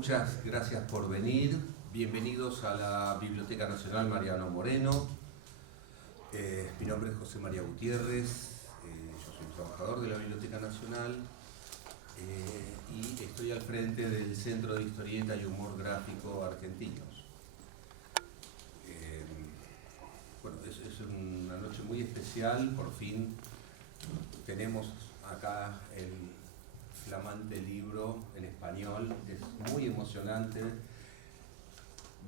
muchas gracias por venir. Bienvenidos a la Biblioteca Nacional Mariano Moreno. Mi nombre es José María Gutiérrez, yo soy un trabajador de la Biblioteca Nacional y estoy al frente del Centro de Historieta y Humor Gráfico Argentinos. Bueno, es una noche muy especial, por fin tenemos acá el flamante libro en español. Es muy emocionante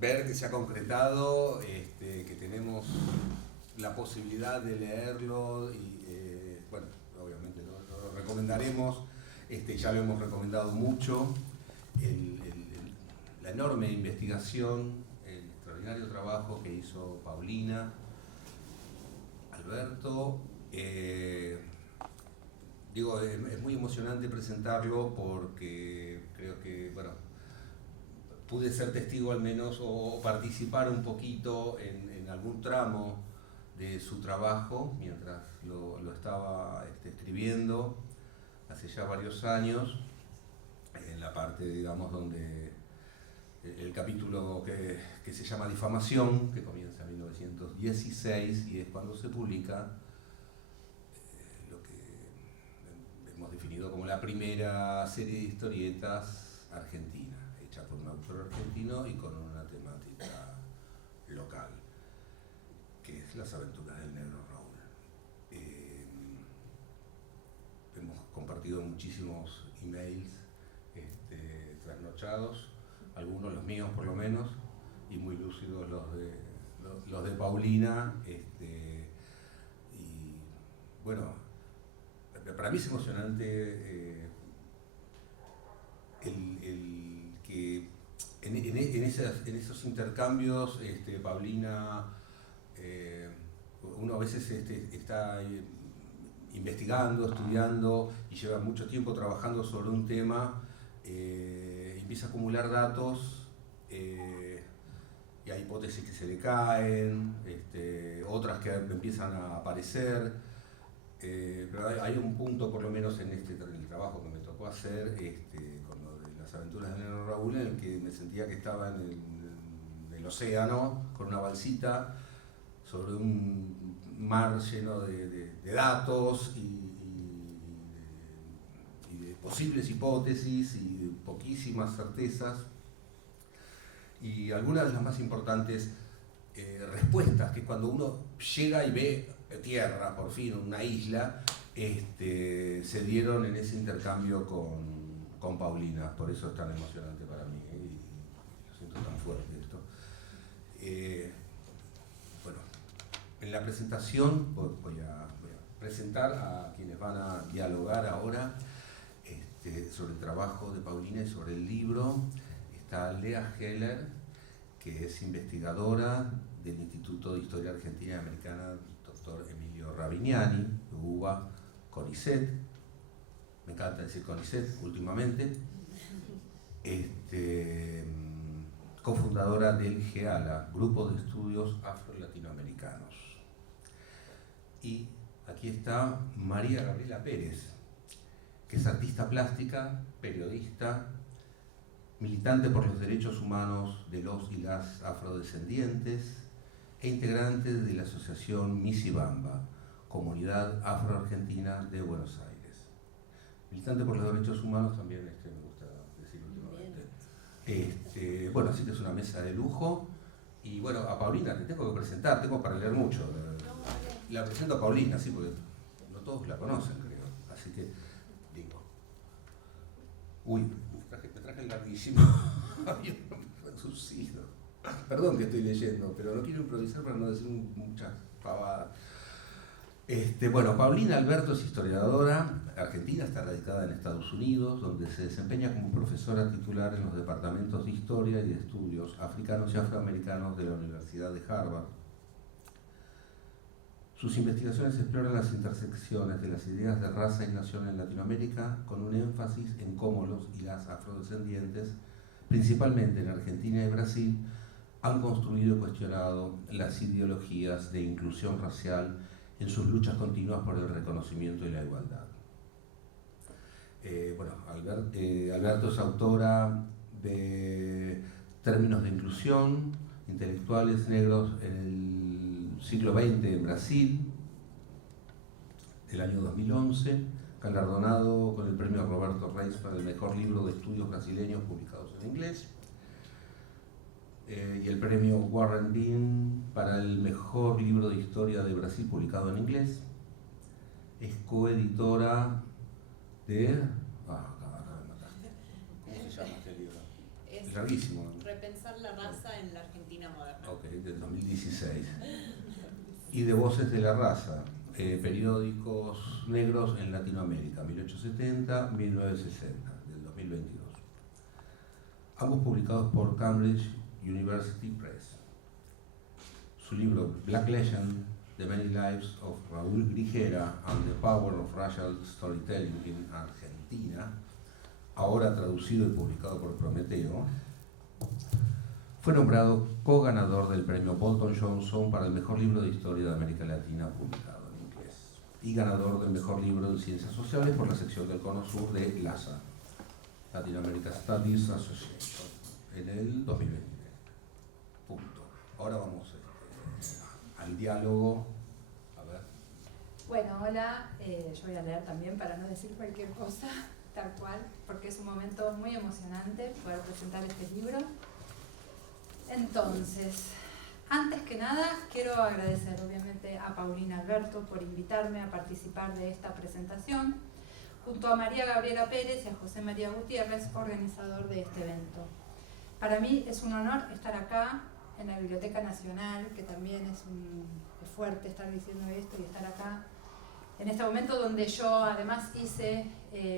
ver que se ha concretado, que tenemos la posibilidad de leerlo y bueno, obviamente lo recomendaremos, ya lo hemos recomendado mucho. La enorme investigación, el extraordinario trabajo que hizo Paulina, Alberto. Es muy emocionante presentarlo porque creo que, bueno, pude ser testigo al menos o participar un poquito en algún tramo de su trabajo mientras lo estaba escribiendo hace ya varios años, en la parte, digamos, donde el capítulo que se llama Difamación, que comienza en 1916 y es cuando se publica hemos definido como la primera serie de historietas argentina, hecha por un autor argentino y con una temática local, que es Las aventuras del negro Raúl. Hemos compartido muchísimos emails trasnochados, algunos los míos por lo menos, y muy lúcidos los de Paulina. Y bueno, para mí es emocionante el que en esos intercambios, Paulina, uno a veces está investigando, estudiando y lleva mucho tiempo trabajando sobre un tema, empieza a acumular datos y hay hipótesis que se le caen, otras que empiezan a aparecer. Pero hay un punto, por lo menos en el trabajo que me tocó hacer con lo de Las aventuras del negro Raúl, en el que me sentía que estaba en el océano con una balsita sobre un mar lleno de datos y de posibles hipótesis y de poquísimas certezas, y algunas de las más importantes respuestas, que cuando uno llega y ve tierra, por fin, una isla, se dieron en ese intercambio con Paulina. Por eso es tan emocionante para mí, y lo siento tan fuerte esto. Bueno, en la presentación voy a presentar a quienes van a dialogar ahora sobre el trabajo de Paulina y sobre el libro. Está Lea Heller, que es investigadora del Instituto de Historia Argentina y Americana, doctor Emilio Ravignani, UBA, CONICET, me encanta decir CONICET últimamente, cofundadora del GEALA, Grupo de Estudios Afro-Latinoamericanos. Y aquí está María Gabriela Pérez, que es artista plástica, periodista, militante por los derechos humanos de los y las afrodescendientes e integrante de la asociación Misibamba, Comunidad Afro-Argentina de Buenos Aires. Militante por los derechos humanos también, me gusta decir últimamente. Bueno, así que es una mesa de lujo. Y bueno, a Paulina te tengo que presentar, tengo para leer mucho. La presento a Paulina, sí, porque no todos la conocen, creo. Así que, digo. Uy, me traje el larguísimo. Había reducido. Perdón que estoy leyendo, pero no quiero improvisar para no decir muchas pavadas. Bueno, Paulina Alberto es historiadora argentina, está radicada en Estados Unidos, donde se desempeña como profesora titular en los departamentos de Historia y de Estudios Africanos y Afroamericanos de la Universidad de Harvard. Sus investigaciones exploran las intersecciones de las ideas de raza y nación en Latinoamérica, con un énfasis en cómo los y las afrodescendientes, principalmente en Argentina y Brasil, han construido y cuestionado las ideologías de inclusión racial en sus luchas continuas por el reconocimiento y la igualdad. Alberto es autora de términos de inclusión, intelectuales negros en el siglo XX en Brasil, el año 2011, galardonado con el premio Roberto Reis para el mejor libro de estudios brasileños publicados en inglés, y el premio Warren Bean para el mejor libro de historia de Brasil publicado en inglés. Es coeditora de... acá me mataste. ¿Cómo se llama este libro? Es larguísimo. Repensar la raza en la Argentina moderna. Ok, del 2016. Y de Voces de la Raza, periódicos negros en Latinoamérica, 1870-1960, del 2022. Ambos publicados por Cambridge University Press. Su libro Black Legend, The Many Lives of Raúl Grijera and the Power of Racial Storytelling in Argentina, ahora traducido y publicado por Prometeo, fue nombrado co-ganador del premio Bolton Johnson para el mejor libro de historia de América Latina publicado en inglés y ganador del mejor libro en ciencias sociales por la sección del Cono Sur de LASA, Latin American Studies Association, en el 2023. Punto. Ahora vamos al diálogo. A ver. Bueno, hola, yo voy a leer también para no decir cualquier cosa, tal cual, porque es un momento muy emocionante poder presentar este libro. Entonces, antes que nada, quiero agradecer obviamente a Paulina Alberto por invitarme a participar de esta presentación, junto a María Gabriela Pérez y a José María Gutiérrez, organizador de este evento. Para mí es un honor estar acá en la Biblioteca Nacional, que también es fuerte estar diciendo esto y estar acá en este momento donde yo además hice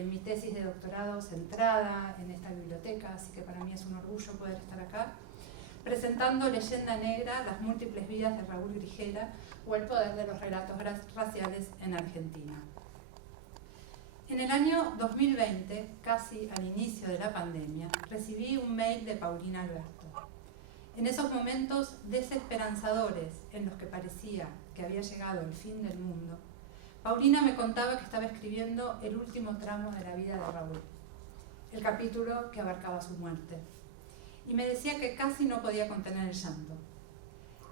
mi tesis de doctorado centrada en esta biblioteca, así que para mí es un orgullo poder estar acá, presentando Leyenda Negra, las múltiples vidas de Raúl Grijera o el poder de los relatos raciales en Argentina. En el año 2020, casi al inicio de la pandemia, recibí un mail de Paulina Alberto. En esos momentos desesperanzadores en los que parecía que había llegado el fin del mundo, Paulina me contaba que estaba escribiendo el último tramo de la vida de Raúl, el capítulo que abarcaba su muerte, y me decía que casi no podía contener el llanto.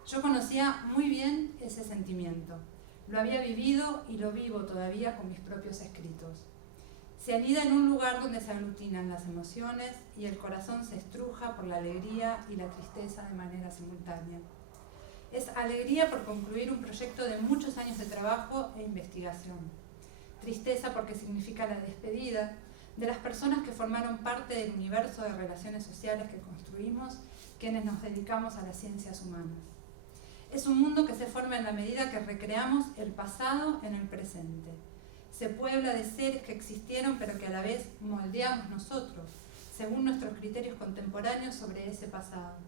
Yo conocía muy bien ese sentimiento, lo había vivido y lo vivo todavía con mis propios escritos. Se anida en un lugar donde se aglutinan las emociones y el corazón se estruja por la alegría y la tristeza de manera simultánea. Es alegría por concluir un proyecto de muchos años de trabajo e investigación. Tristeza porque significa la despedida de las personas que formaron parte del universo de relaciones sociales que construimos, quienes nos dedicamos a las ciencias humanas. Es un mundo que se forma en la medida que recreamos el pasado en el presente. Se puebla de seres que existieron pero que a la vez moldeamos nosotros, según nuestros criterios contemporáneos sobre ese pasado.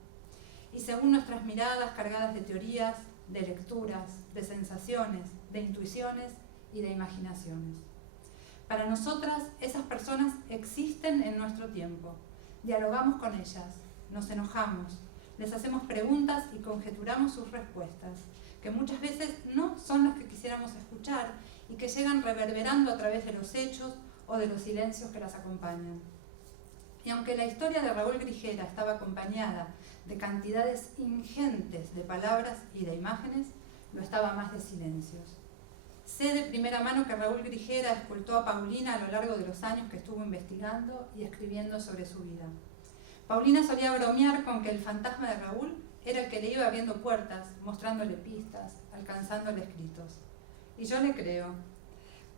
Y según nuestras miradas cargadas de teorías, de lecturas, de sensaciones, de intuiciones y de imaginaciones. Para nosotras, esas personas existen en nuestro tiempo. Dialogamos con ellas, nos enojamos, les hacemos preguntas y conjeturamos sus respuestas, que muchas veces no son las que quisiéramos escuchar y que llegan reverberando a través de los hechos o de los silencios que las acompañan. Y aunque la historia de Raúl Grijera estaba acompañada de cantidades ingentes de palabras y de imágenes, lo estaba más de silencios. Sé de primera mano que Raúl Grijera escoltó a Paulina a lo largo de los años que estuvo investigando y escribiendo sobre su vida. Paulina solía bromear con que el fantasma de Raúl era el que le iba abriendo puertas, mostrándole pistas, alcanzándole escritos. Y yo le creo.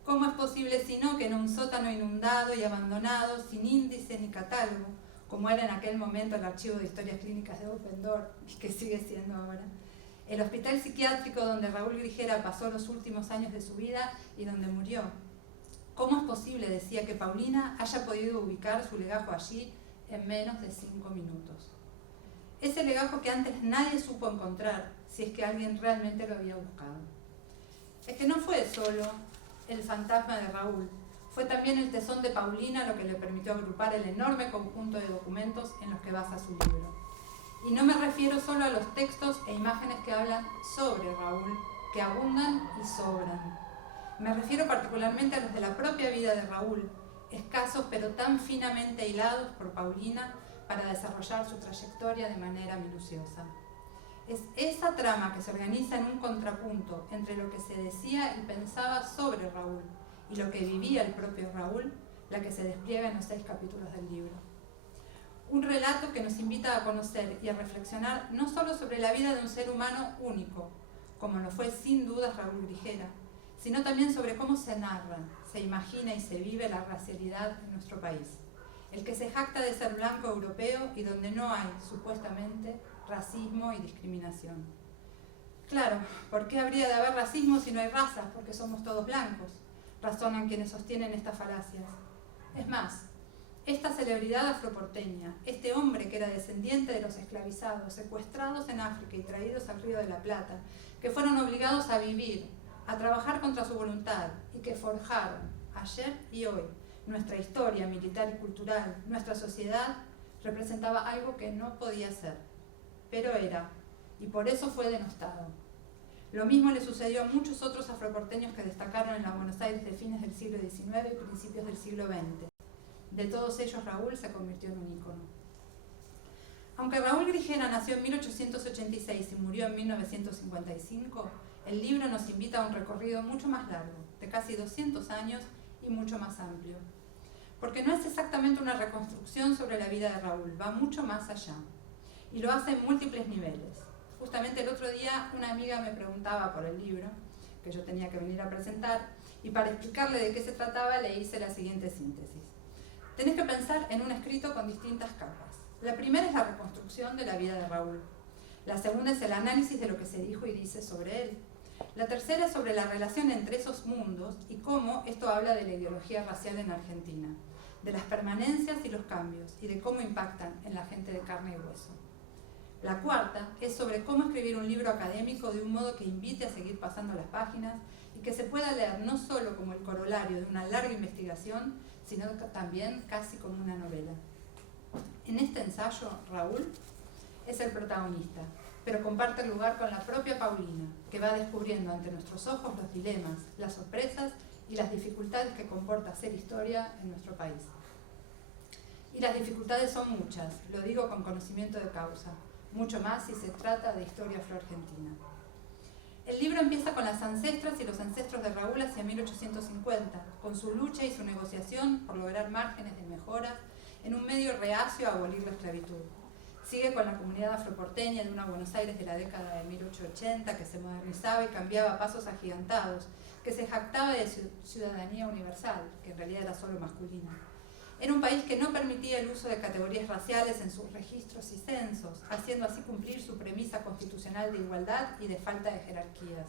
¿Cómo es posible sino que en un sótano inundado y abandonado, sin índice ni catálogo, como era en aquel momento el archivo de historias clínicas de Open Door, y que sigue siendo ahora, el hospital psiquiátrico donde Raúl Grijera pasó los últimos años de su vida y donde murió? ¿Cómo es posible, decía, que Paulina haya podido ubicar su legajo allí en menos de 5 minutos? Ese legajo que antes nadie supo encontrar, si es que alguien realmente lo había buscado. Es que no fue solo el fantasma de Raúl, fue también el tesón de Paulina lo que le permitió agrupar el enorme conjunto de documentos en los que basa su libro. Y no me refiero solo a los textos e imágenes que hablan sobre Raúl, que abundan y sobran. Me refiero particularmente a los de la propia vida de Raúl, escasos pero tan finamente hilados por Paulina para desarrollar su trayectoria de manera minuciosa. Es esa trama que se organiza en un contrapunto entre lo que se decía y pensaba sobre Raúl y lo que vivía el propio Raúl, la que se despliega en los 6 capítulos del libro. Un relato que nos invita a conocer y a reflexionar no solo sobre la vida de un ser humano único, como lo fue sin dudas Raúl Grijera, sino también sobre cómo se narra, se imagina y se vive la racialidad en nuestro país, el que se jacta de ser blanco europeo y donde no hay, supuestamente, racismo y discriminación. Claro, ¿por qué habría de haber racismo si no hay razas? Porque somos todos blancos, razonan quienes sostienen estas falacias. Es más, esta celebridad afroporteña, este hombre que era descendiente de los esclavizados, secuestrados en África y traídos al Río de la Plata, que fueron obligados a vivir, a trabajar contra su voluntad y que forjaron, ayer y hoy, nuestra historia militar y cultural, nuestra sociedad, representaba algo que no podía ser, pero era, y por eso fue denostado. Lo mismo le sucedió a muchos otros afroporteños que destacaron en la Buenos Aires de fines del siglo XIX y principios del siglo XX. De todos ellos, Raúl se convirtió en un ícono. Aunque Raúl Grijera nació en 1886 y murió en 1955, el libro nos invita a un recorrido mucho más largo, de casi 200 años y mucho más amplio. Porque no es exactamente una reconstrucción sobre la vida de Raúl, va mucho más allá. Y lo hace en múltiples niveles. Justamente el otro día una amiga me preguntaba por el libro, que yo tenía que venir a presentar, y para explicarle de qué se trataba le hice la siguiente síntesis. Tenés que pensar en un escrito con distintas capas. La primera es la reconstrucción de la vida de Raúl. La segunda es el análisis de lo que se dijo y dice sobre él. La tercera es sobre la relación entre esos mundos y cómo esto habla de la ideología racial en Argentina, de las permanencias y los cambios y de cómo impactan en la gente de carne y hueso. La cuarta es sobre cómo escribir un libro académico de un modo que invite a seguir pasando las páginas y que se pueda leer no solo como el corolario de una larga investigación, sino también casi como una novela. En este ensayo, Raúl es el protagonista, pero comparte el lugar con la propia Paulina, que va descubriendo ante nuestros ojos los dilemas, las sorpresas y las dificultades que comporta hacer historia en nuestro país. Y las dificultades son muchas, lo digo con conocimiento de causa, mucho más si se trata de historia afroargentina. El libro empieza con las ancestras y los ancestros de Raúl hacia 1850, con su lucha y su negociación por lograr márgenes de mejoras en un medio reacio a abolir la esclavitud. Sigue con la comunidad afroporteña de una Buenos Aires de la década de 1880 que se modernizaba y cambiaba a pasos agigantados, que se jactaba de ciudadanía universal, que en realidad era solo masculina. Era un país que no permitía el uso de categorías raciales en sus registros y censos, haciendo así cumplir su premisa constitucional de igualdad y de falta de jerarquías.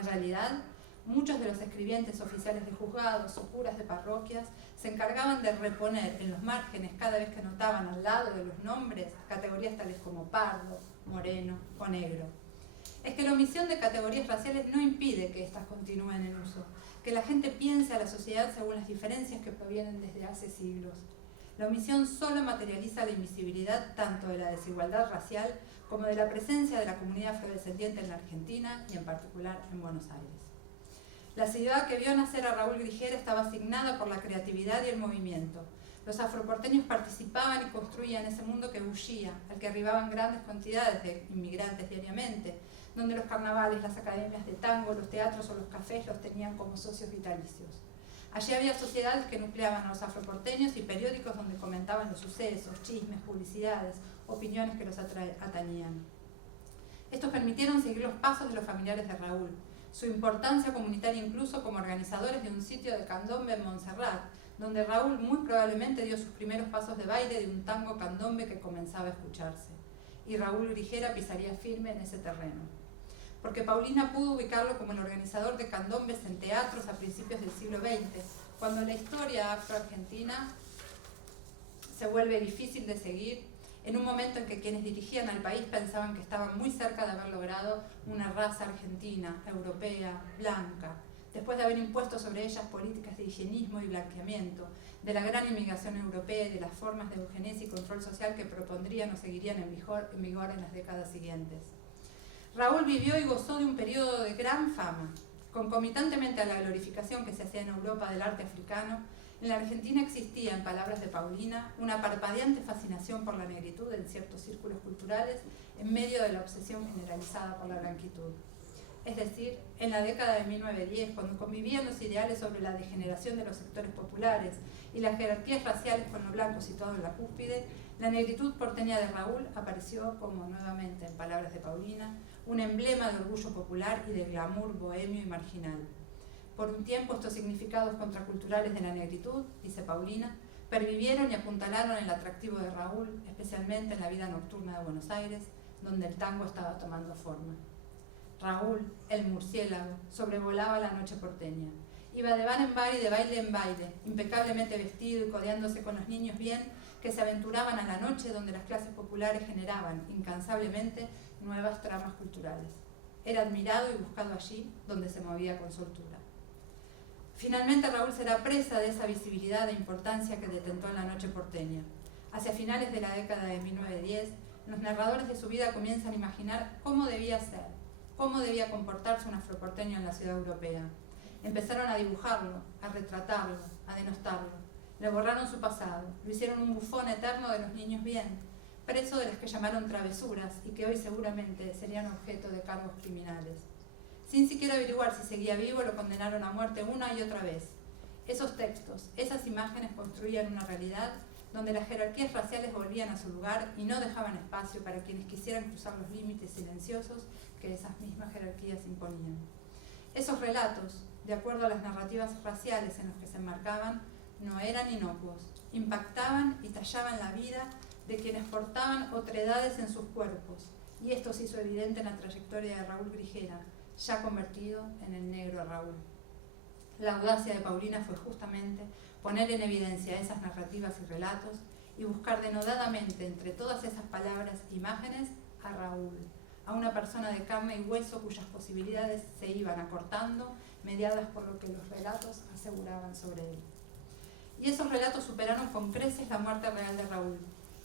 En realidad, muchos de los escribientes oficiales de juzgados o curas de parroquias se encargaban de reponer en los márgenes cada vez que notaban al lado de los nombres categorías tales como pardo, moreno o negro. Es que la omisión de categorías raciales no impide que éstas continúen en uso, que la gente piense a la sociedad según las diferencias que provienen desde hace siglos. La omisión solo materializa la invisibilidad tanto de la desigualdad racial como de la presencia de la comunidad afrodescendiente en la Argentina y en particular en Buenos Aires. La ciudad que vio nacer a Raúl Grijera estaba asignada por la creatividad y el movimiento. Los afroporteños participaban y construían ese mundo que bullía, al que arribaban grandes cantidades de inmigrantes diariamente, donde los carnavales, las academias de tango, los teatros o los cafés los tenían como socios vitalicios. Allí había sociedades que nucleaban a los afroporteños y periódicos donde comentaban los sucesos, chismes, publicidades, opiniones que los atañían. Estos permitieron seguir los pasos de los familiares de Raúl, su importancia comunitaria incluso como organizadores de un sitio de candombe en Montserrat, donde Raúl muy probablemente dio sus primeros pasos de baile de un tango candombe que comenzaba a escucharse. Y Raúl Grijera pisaría firme en ese terreno. Porque Paulina pudo ubicarlo como el organizador de candombes en teatros a principios del siglo XX, cuando la historia afroargentina se vuelve difícil de seguir, en un momento en que quienes dirigían al país pensaban que estaban muy cerca de haber logrado una raza argentina, europea, blanca, después de haber impuesto sobre ellas políticas de higienismo y blanqueamiento, de la gran inmigración europea y de las formas de eugenesia y control social que propondrían o seguirían en vigor en las décadas siguientes. Raúl vivió y gozó de un periodo de gran fama. Concomitantemente a la glorificación que se hacía en Europa del arte africano, En la Argentina existía, en palabras de Paulina, una parpadeante fascinación por la negritud en ciertos círculos culturales en medio de la obsesión generalizada por la blanquitud. Es decir, en la década de 1910, cuando convivían los ideales sobre la degeneración de los sectores populares y las jerarquías raciales con los blancos situados en la cúspide, la negritud porteña de Raúl apareció como, nuevamente, en palabras de Paulina, un emblema de orgullo popular y de glamour bohemio y marginal. Por un tiempo estos significados contraculturales de la negritud, dice Paulina, pervivieron y apuntalaron el atractivo de Raúl, especialmente en la vida nocturna de Buenos Aires, donde el tango estaba tomando forma. Raúl, el murciélago, sobrevolaba la noche porteña. Iba de bar en bar y de baile en baile, impecablemente vestido y codeándose con los niños bien que se aventuraban a la noche donde las clases populares generaban, incansablemente, nuevas tramas culturales. Era admirado y buscado allí donde se movía con soltura. Finalmente Raúl será presa de esa visibilidad e importancia que detentó en la noche porteña. Hacia finales de la década de 1910, los narradores de su vida comienzan a imaginar cómo debía ser, cómo debía comportarse un afroporteño en la ciudad europea. Empezaron a dibujarlo, a retratarlo, a denostarlo. Le borraron su pasado, lo hicieron un bufón eterno de los niños bien, preso de las que llamaron travesuras y que hoy seguramente serían objeto de cargos criminales. Sin siquiera averiguar si seguía vivo, lo condenaron a muerte una y otra vez. Esos textos, esas imágenes construían una realidad donde las jerarquías raciales volvían a su lugar y no dejaban espacio para quienes quisieran cruzar los límites silenciosos que esas mismas jerarquías imponían. Esos relatos, de acuerdo a las narrativas raciales en los que se enmarcaban, no eran inocuos, impactaban y tallaban la vida de quienes portaban otredades en sus cuerpos, y esto se hizo evidente en la trayectoria de Raúl Grijera, ya convertido en el negro Raúl. La audacia de Paulina fue justamente poner en evidencia esas narrativas y relatos y buscar denodadamente entre todas esas palabras e imágenes a Raúl, a una persona de carne y hueso cuyas posibilidades se iban acortando, mediadas por lo que los relatos aseguraban sobre él. Y esos relatos superaron con creces la muerte real de Raúl.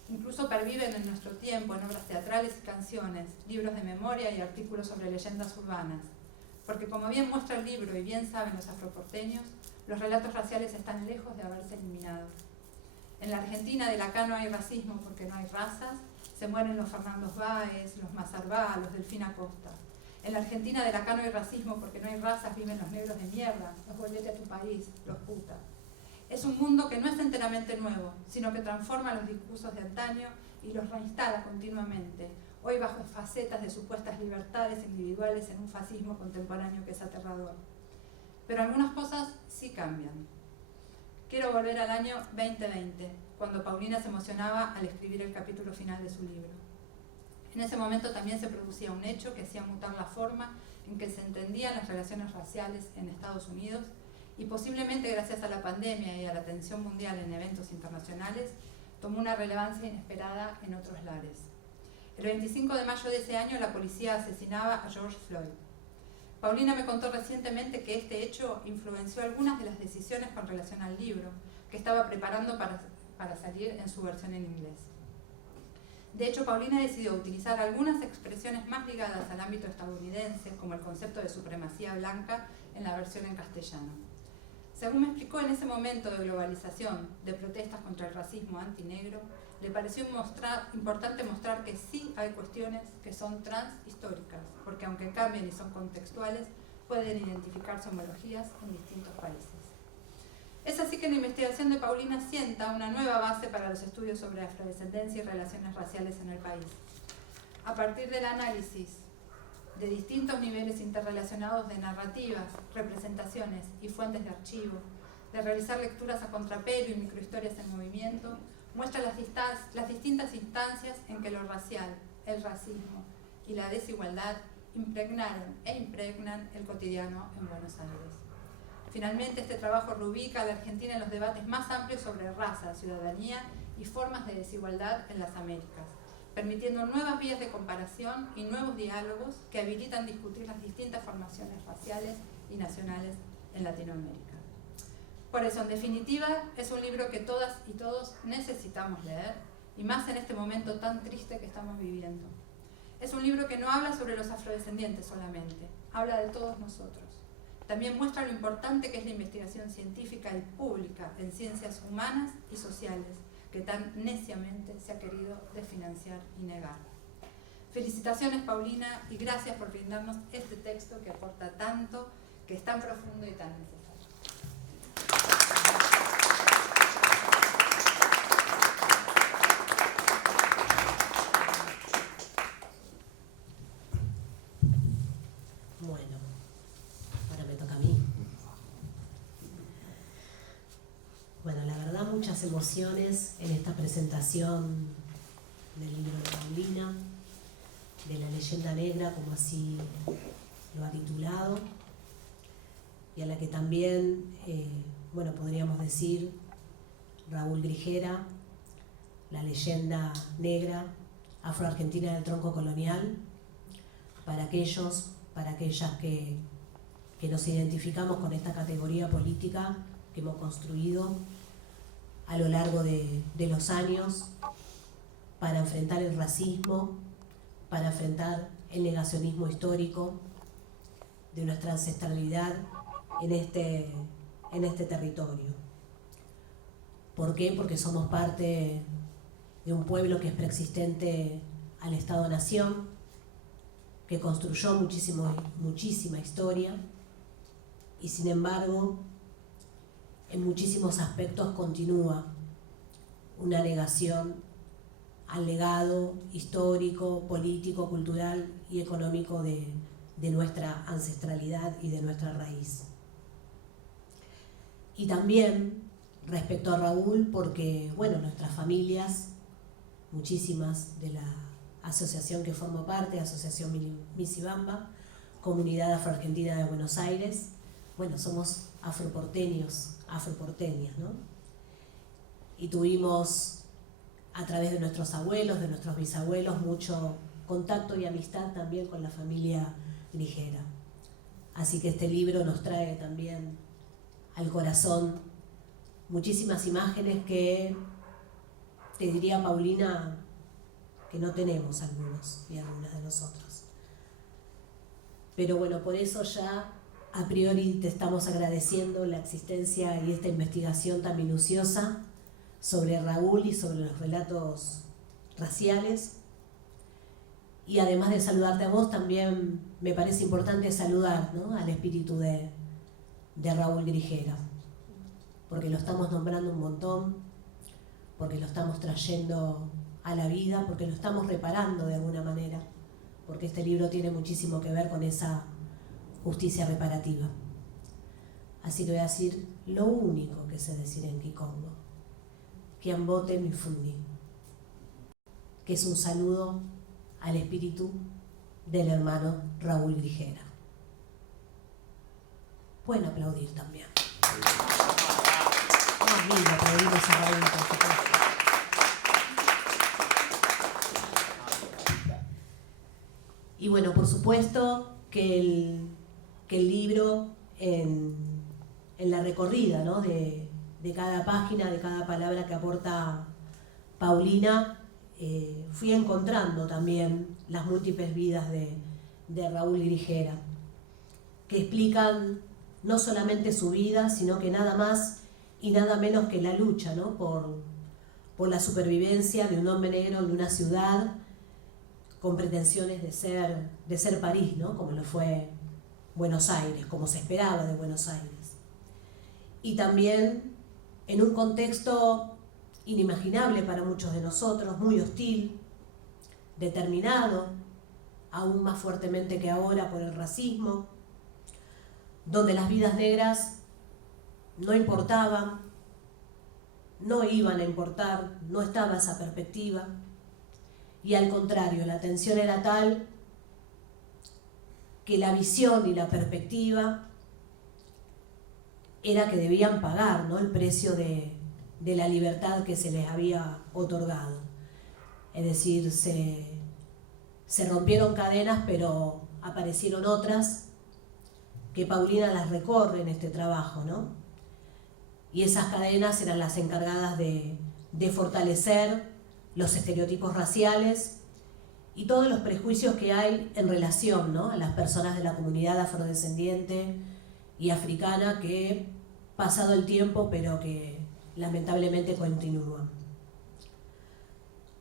Incluso perviven en nuestro tiempo en obras teatrales y canciones, libros de memoria y artículos sobre leyendas urbanas. Porque como bien muestra el libro y bien saben los afroporteños, los relatos raciales están lejos de haberse eliminado. En la Argentina del acá no hay racismo porque no hay razas, se mueren los Fernandos Báez, los Mazarbá, los Delfín Acosta. En la Argentina del acá no hay racismo porque no hay razas, viven los negros de mierda, los volvete a tu país, los putas. Es un mundo que no es enteramente nuevo, sino que transforma los discursos de antaño y los reinstala continuamente, hoy bajo facetas de supuestas libertades individuales en un fascismo contemporáneo que es aterrador. Pero algunas cosas sí cambian. Quiero volver al año 2020, cuando Paulina se emocionaba al escribir el capítulo final de su libro. En ese momento también se producía un hecho que hacía mutar la forma en que se entendían las relaciones raciales en Estados Unidos y posiblemente gracias a la pandemia y a la atención mundial en eventos internacionales, tomó una relevancia inesperada en otros lares. El 25 de mayo de ese año la policía asesinaba a George Floyd. Paulina me contó recientemente que este hecho influenció algunas de las decisiones con relación al libro, que estaba preparando para salir en su versión en inglés. De hecho, Paulina decidió utilizar algunas expresiones más ligadas al ámbito estadounidense, como el concepto de supremacía blanca, en la versión en castellano. Según me explicó, en ese momento de globalización, de protestas contra el racismo antinegro, le pareció importante mostrar que sí hay cuestiones que son transhistóricas, porque aunque cambien y son contextuales, pueden identificarse homologías en distintos países. Es así que la investigación de Paulina sienta una nueva base para los estudios sobre afrodescendencia y relaciones raciales en el país. A partir del análisis de distintos niveles interrelacionados de narrativas, representaciones y fuentes de archivo, de realizar lecturas a contrapelo y microhistorias en movimiento, muestra las distintas instancias en que lo racial, el racismo y la desigualdad impregnaron e impregnan el cotidiano en Buenos Aires. Finalmente, este trabajo reubica a la Argentina en los debates más amplios sobre raza, ciudadanía y formas de desigualdad en las Américas, permitiendo nuevas vías de comparación y nuevos diálogos que habilitan discutir las distintas formaciones raciales y nacionales en Latinoamérica. Por eso, en definitiva, es un libro que todas y todos necesitamos leer, y más en este momento tan triste que estamos viviendo. Es un libro que no habla sobre los afrodescendientes solamente, habla de todos nosotros. También muestra lo importante que es la investigación científica y pública en ciencias humanas y sociales, que tan neciamente se ha querido desfinanciar y negar. Felicitaciones, Paulina, y gracias por brindarnos este texto que aporta tanto, que es tan profundo y tan necesario. Bueno, ahora me toca a mí. Bueno, la verdad, muchas emociones en esta presentación del libro de Paulina, de la leyenda negra, como así lo ha titulado, y a la que también, bueno, podríamos decir Raúl Grijera, la leyenda negra afroargentina del tronco colonial, para aquellos, para aquellas que nos identificamos con esta categoría política que hemos construido a lo largo de los años para enfrentar el racismo, para enfrentar el negacionismo histórico de nuestra ancestralidad en este territorio. ¿Por qué? Porque somos parte de un pueblo que es preexistente al Estado-Nación, que construyó muchísima historia y sin embargo en muchísimos aspectos continúa una negación al legado histórico, político, cultural y económico de nuestra ancestralidad y de nuestra raíz. Y también respecto a Raúl, porque bueno, nuestras familias, muchísimas de la asociación que formo parte, Asociación Misibamba, Comunidad Afroargentina de Buenos Aires, bueno, somos afroporteños, afroporteñas, ¿no? Y tuvimos a través de nuestros abuelos, de nuestros bisabuelos, mucho contacto y amistad también con la familia Grijera. Así que este libro nos trae también al corazón muchísimas imágenes que, te diría Paulina, que no tenemos algunos y algunas de nosotros. Pero bueno, por eso ya a priori te estamos agradeciendo la existencia y esta investigación tan minuciosa sobre Raúl y sobre los relatos raciales. Y además de saludarte a vos, también me parece importante saludar, ¿no?, al espíritu de Raúl Grijera, porque lo estamos nombrando un montón, porque lo estamos trayendo a la vida, porque lo estamos reparando de alguna manera, porque este libro tiene muchísimo que ver con esa justicia reparativa. Así que voy a decir lo único que sé decir en Kikongo: Kiambote Mifundi, que es un saludo al espíritu del hermano Raúl Grijera. Pueden aplaudir también. Más lindo, aplaudimos a Raúl, por supuesto. Y bueno, por supuesto que el libro, en la recorrida, ¿no?, de cada página, de cada palabra que aporta Paulina, fui encontrando también las múltiples vidas de Raúl Grijera, que explican no solamente su vida, sino que nada más y nada menos que la lucha, ¿no?, por la supervivencia de un hombre negro en una ciudad con pretensiones de ser París, ¿no?, como lo fue Buenos Aires, como se esperaba de Buenos Aires. Y también en un contexto inimaginable para muchos de nosotros, muy hostil, determinado aún más fuertemente que ahora por el racismo, donde las vidas negras no importaban, no iban a importar, no estaba esa perspectiva, y al contrario, la tensión era tal que la visión y la perspectiva era que debían pagar, ¿no?, el precio de la libertad que se les había otorgado. Es decir, se rompieron cadenas, pero aparecieron otras que Paulina las recorre en este trabajo, ¿no? Y esas cadenas eran las encargadas de fortalecer los estereotipos raciales y todos los prejuicios que hay en relación, ¿no?, a las personas de la comunidad afrodescendiente y africana que, pasado el tiempo, pero que lamentablemente continúan.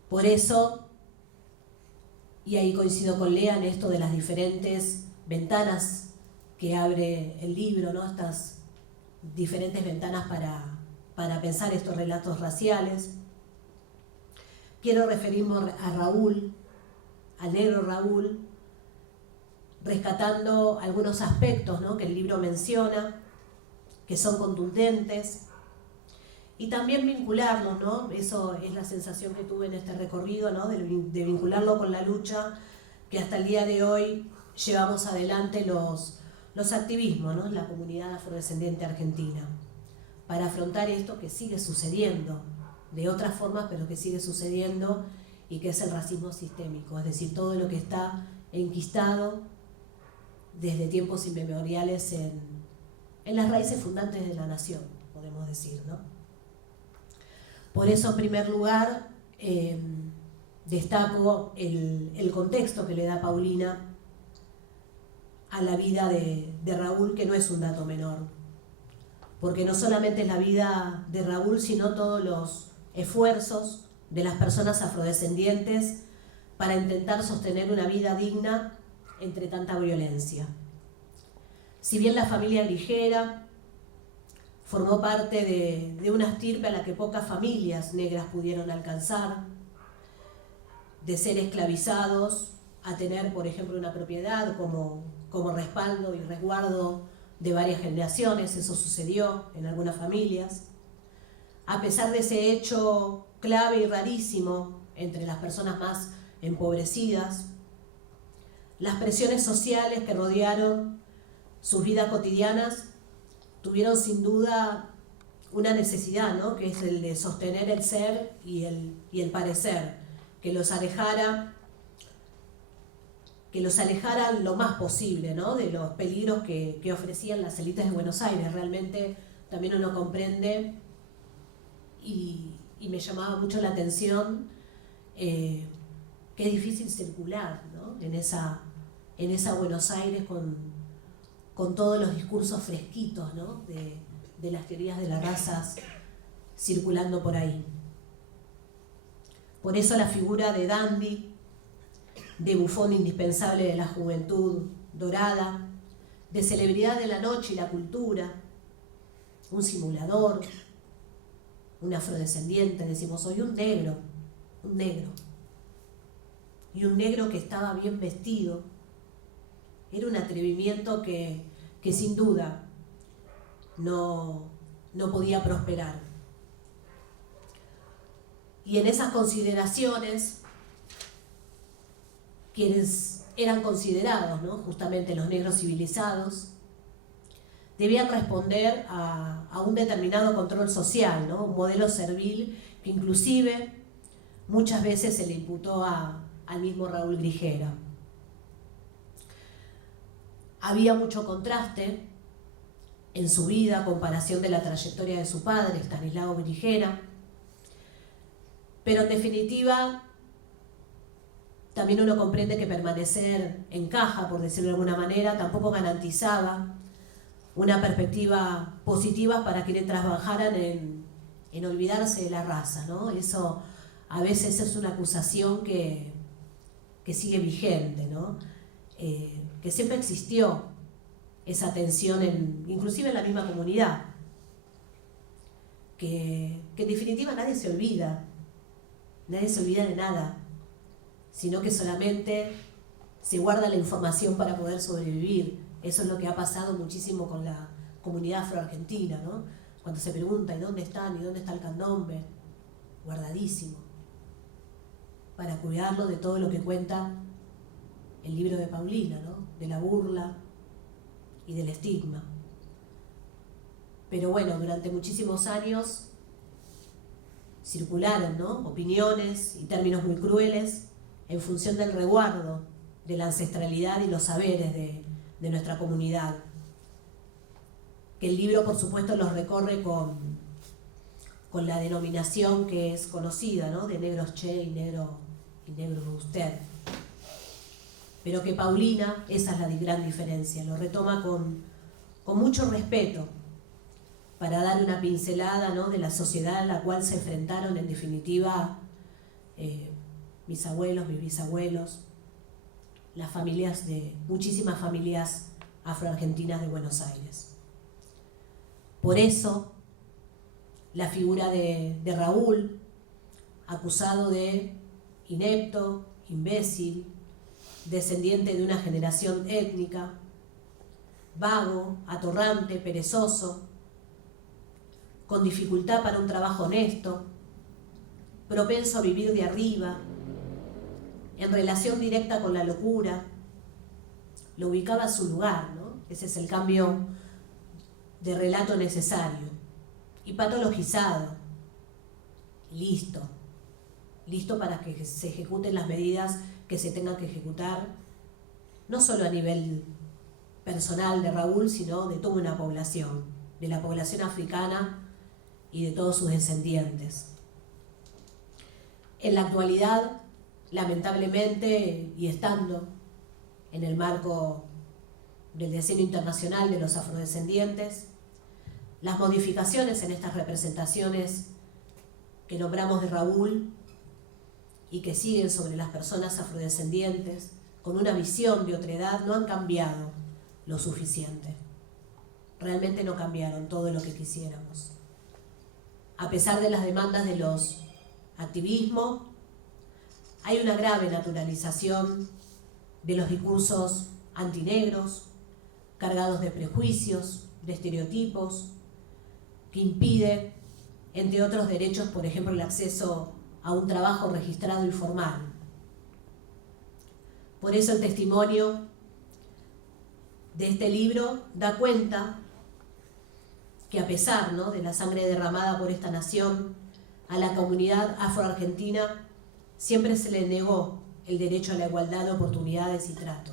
Por eso, y ahí coincido con Lea en esto de las diferentes ventanas que abre el libro, ¿no? Estas diferentes ventanas para pensar estos relatos raciales. Quiero referirme a Raúl, al negro Raúl, rescatando algunos aspectos, ¿no?, que el libro menciona, que son contundentes, y también vincularlo, ¿no? Eso es la sensación que tuve en este recorrido, ¿no?, de vincularlo con la lucha que hasta el día de hoy llevamos adelante los activismos, ¿no?, en la comunidad afrodescendiente argentina, para afrontar esto que sigue sucediendo, de otras formas, pero que sigue sucediendo, y que es el racismo sistémico, es decir, todo lo que está enquistado desde tiempos inmemoriales en las raíces fundantes de la nación, podemos decir, ¿no? Por eso, en primer lugar, destaco el contexto que le da Paulina a la vida de Raúl, que no es un dato menor, porque no solamente es la vida de Raúl, sino todos los esfuerzos de las personas afrodescendientes para intentar sostener una vida digna entre tanta violencia. Si bien la familia Grigera formó parte de una estirpe a la que pocas familias negras pudieron alcanzar, de ser esclavizados a tener, por ejemplo, una propiedad como respaldo y resguardo de varias generaciones, eso sucedió en algunas familias. A pesar de ese hecho clave y rarísimo entre las personas más empobrecidas, las presiones sociales que rodearon sus vidas cotidianas tuvieron sin duda una necesidad, ¿no?, que es el de sostener el ser y el parecer, que los alejara lo más posible, ¿no?, de los peligros que ofrecían las élites de Buenos Aires. Realmente también uno comprende, y me llamaba mucho la atención, que es difícil circular, ¿no?, en esa Buenos Aires con todos los discursos fresquitos, ¿no?, de las teorías de las razas circulando por ahí. Por eso la figura de dandy, de bufón indispensable de la juventud dorada, de celebridad de la noche y la cultura, un simulador, un afrodescendiente, decimos hoy, un negro, y un negro que estaba bien vestido. Era un atrevimiento que sin duda no podía prosperar. Y en esas consideraciones, quienes eran considerados, ¿no?, justamente los negros civilizados, debían responder a un determinado control social, ¿no?, un modelo servil que inclusive muchas veces se le imputó al mismo Raúl Grigera. Había mucho contraste en su vida, comparación de la trayectoria de su padre, Estanislao Grigera, pero en definitiva también uno comprende que permanecer en caja, por decirlo de alguna manera, tampoco garantizaba una perspectiva positiva para quienes trabajaran en olvidarse de la raza, ¿no? Eso a veces es una acusación que sigue vigente, ¿no? Que siempre existió esa tensión, inclusive en la misma comunidad, que en definitiva nadie se olvida de nada, sino que solamente se guarda la información para poder sobrevivir. Eso es lo que ha pasado muchísimo con la comunidad afroargentina, ¿no? Cuando se pregunta, ¿y dónde están? ¿Y dónde está el candombe? Guardadísimo, para cuidarlo de todo lo que cuenta el libro de Paulina, ¿no?, de la burla y del estigma. Pero bueno, durante muchísimos años circularon, ¿no?, opiniones y términos muy crueles en función del resguardo de la ancestralidad y los saberes de nuestra comunidad, que el libro por supuesto los recorre con la denominación que es conocida, ¿no?, de negros che y negros usted, pero que Paulina, esa es la gran diferencia, lo retoma con mucho respeto, para dar una pincelada, ¿no?, de la sociedad a la cual se enfrentaron en definitiva mis abuelos, mis bisabuelos, las familias muchísimas familias afroargentinas de Buenos Aires. Por eso, la figura de Raúl, acusado de inepto, imbécil, descendiente de una generación étnica, vago, atorrante, perezoso, con dificultad para un trabajo honesto, propenso a vivir de arriba, en relación directa con la locura, lo ubicaba a su lugar, ¿no? Ese es el cambio de relato necesario. Y patologizado, listo para que se ejecuten las medidas que se tengan que ejecutar, no solo a nivel personal de Raúl, sino de toda una población, de la población africana y de todos sus descendientes. En la actualidad, lamentablemente, y estando en el marco del Decenio Internacional de los Afrodescendientes, las modificaciones en estas representaciones que nombramos de Raúl y que siguen sobre las personas afrodescendientes con una visión de otredad no han cambiado lo suficiente. Realmente no cambiaron todo lo que quisiéramos. A pesar de las demandas de los activismos, hay una grave naturalización de los discursos antinegros, cargados de prejuicios, de estereotipos, que impide, entre otros derechos, por ejemplo, el acceso a un trabajo registrado y formal. Por eso el testimonio de este libro da cuenta que a pesar, ¿no?, de la sangre derramada por esta nación, a la comunidad afroargentina siempre se le negó el derecho a la igualdad de oportunidades y trato.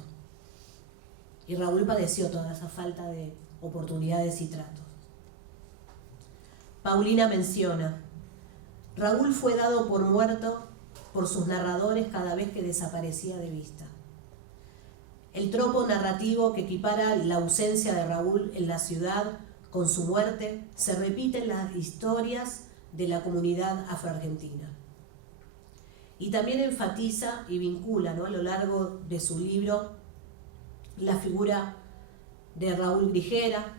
Y Raúl padeció toda esa falta de oportunidades y tratos. Paulina menciona: Raúl fue dado por muerto por sus narradores cada vez que desaparecía de vista. El tropo narrativo que equipara la ausencia de Raúl en la ciudad con su muerte se repite en las historias de la comunidad afroargentina. Y también enfatiza y vincula, ¿no?, a lo largo de su libro la figura de Raúl Grijera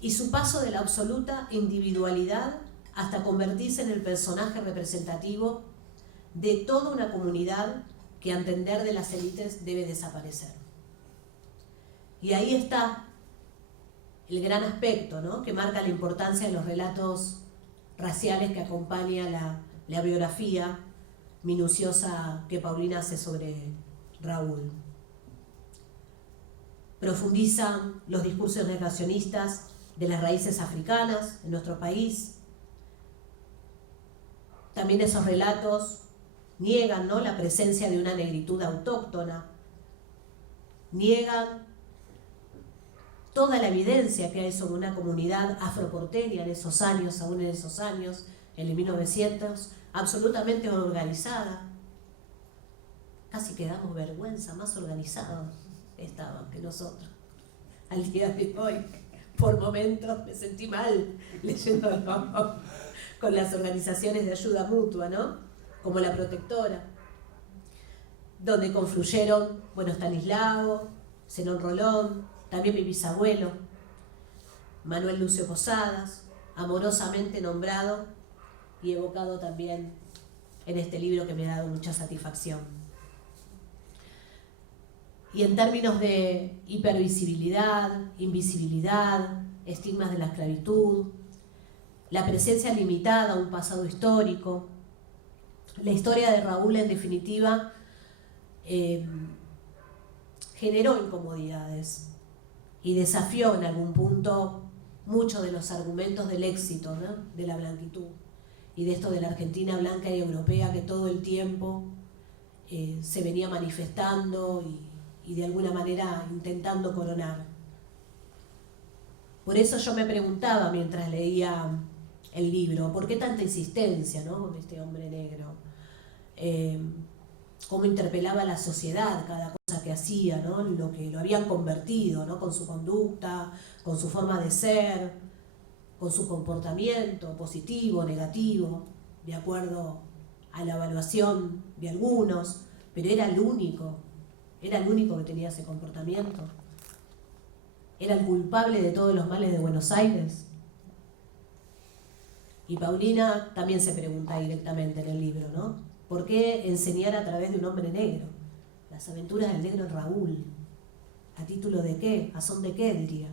y su paso de la absoluta individualidad hasta convertirse en el personaje representativo de toda una comunidad que a entender de las élites debe desaparecer. Y ahí está el gran aspecto, ¿no?, que marca la importancia de los relatos raciales que acompaña la biografía minuciosa que Paulina hace sobre Raúl. Profundizan los discursos negacionistas de las raíces africanas en nuestro país. También esos relatos niegan, ¿no?, la presencia de una negritud autóctona, niegan toda la evidencia que hay sobre una comunidad afroporteña en esos años, aún en esos años, en el 1900, absolutamente organizada. Casi que damos vergüenza, más organizados estaban que nosotros. Al día de hoy, por momentos, me sentí mal leyendo con las organizaciones de ayuda mutua, ¿no?, como La Protectora, donde confluyeron, bueno, Estanislao, Zenón Rolón, también mi bisabuelo, Manuel Lucio Posadas, amorosamente nombrado y evocado también en este libro que me ha dado mucha satisfacción. Y en términos de hipervisibilidad, invisibilidad, estigmas de la esclavitud, la presencia limitada a un pasado histórico, la historia de Raúl, en definitiva, generó incomodidades y desafió en algún punto muchos de los argumentos del éxito, ¿no?, de la blanquitud y de esto de la Argentina blanca y europea que todo el tiempo se venía manifestando y de alguna manera intentando coronar. Por eso yo me preguntaba mientras leía el libro, ¿por qué tanta insistencia, ¿no?, con este hombre negro? Cómo interpelaba a la sociedad cada cosa que hacía, ¿no? Lo que lo habían convertido, ¿no? Con su conducta, con su forma de ser, con su comportamiento positivo, negativo, de acuerdo a la evaluación de algunos, pero era el único que tenía ese comportamiento. Era el culpable de todos los males de Buenos Aires. Y Paulina también se pregunta directamente en el libro, ¿no? ¿Por qué enseñar a través de un hombre negro? Las aventuras del negro Raúl. ¿A título de qué? ¿A son de qué? Diría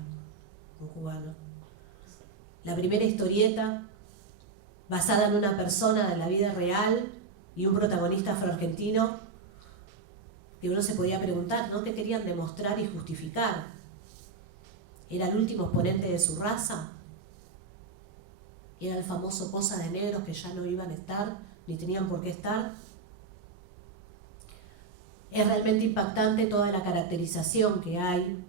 un cubano. La primera historieta, basada en una persona de la vida real y un protagonista afroargentino, que uno se podía preguntar, ¿no? ¿Qué querían demostrar y justificar? ¿Era el último exponente de su raza? ¿Era el famoso cosa de negros que ya no iban a estar, ni tenían por qué estar? Es realmente impactante toda la caracterización que hay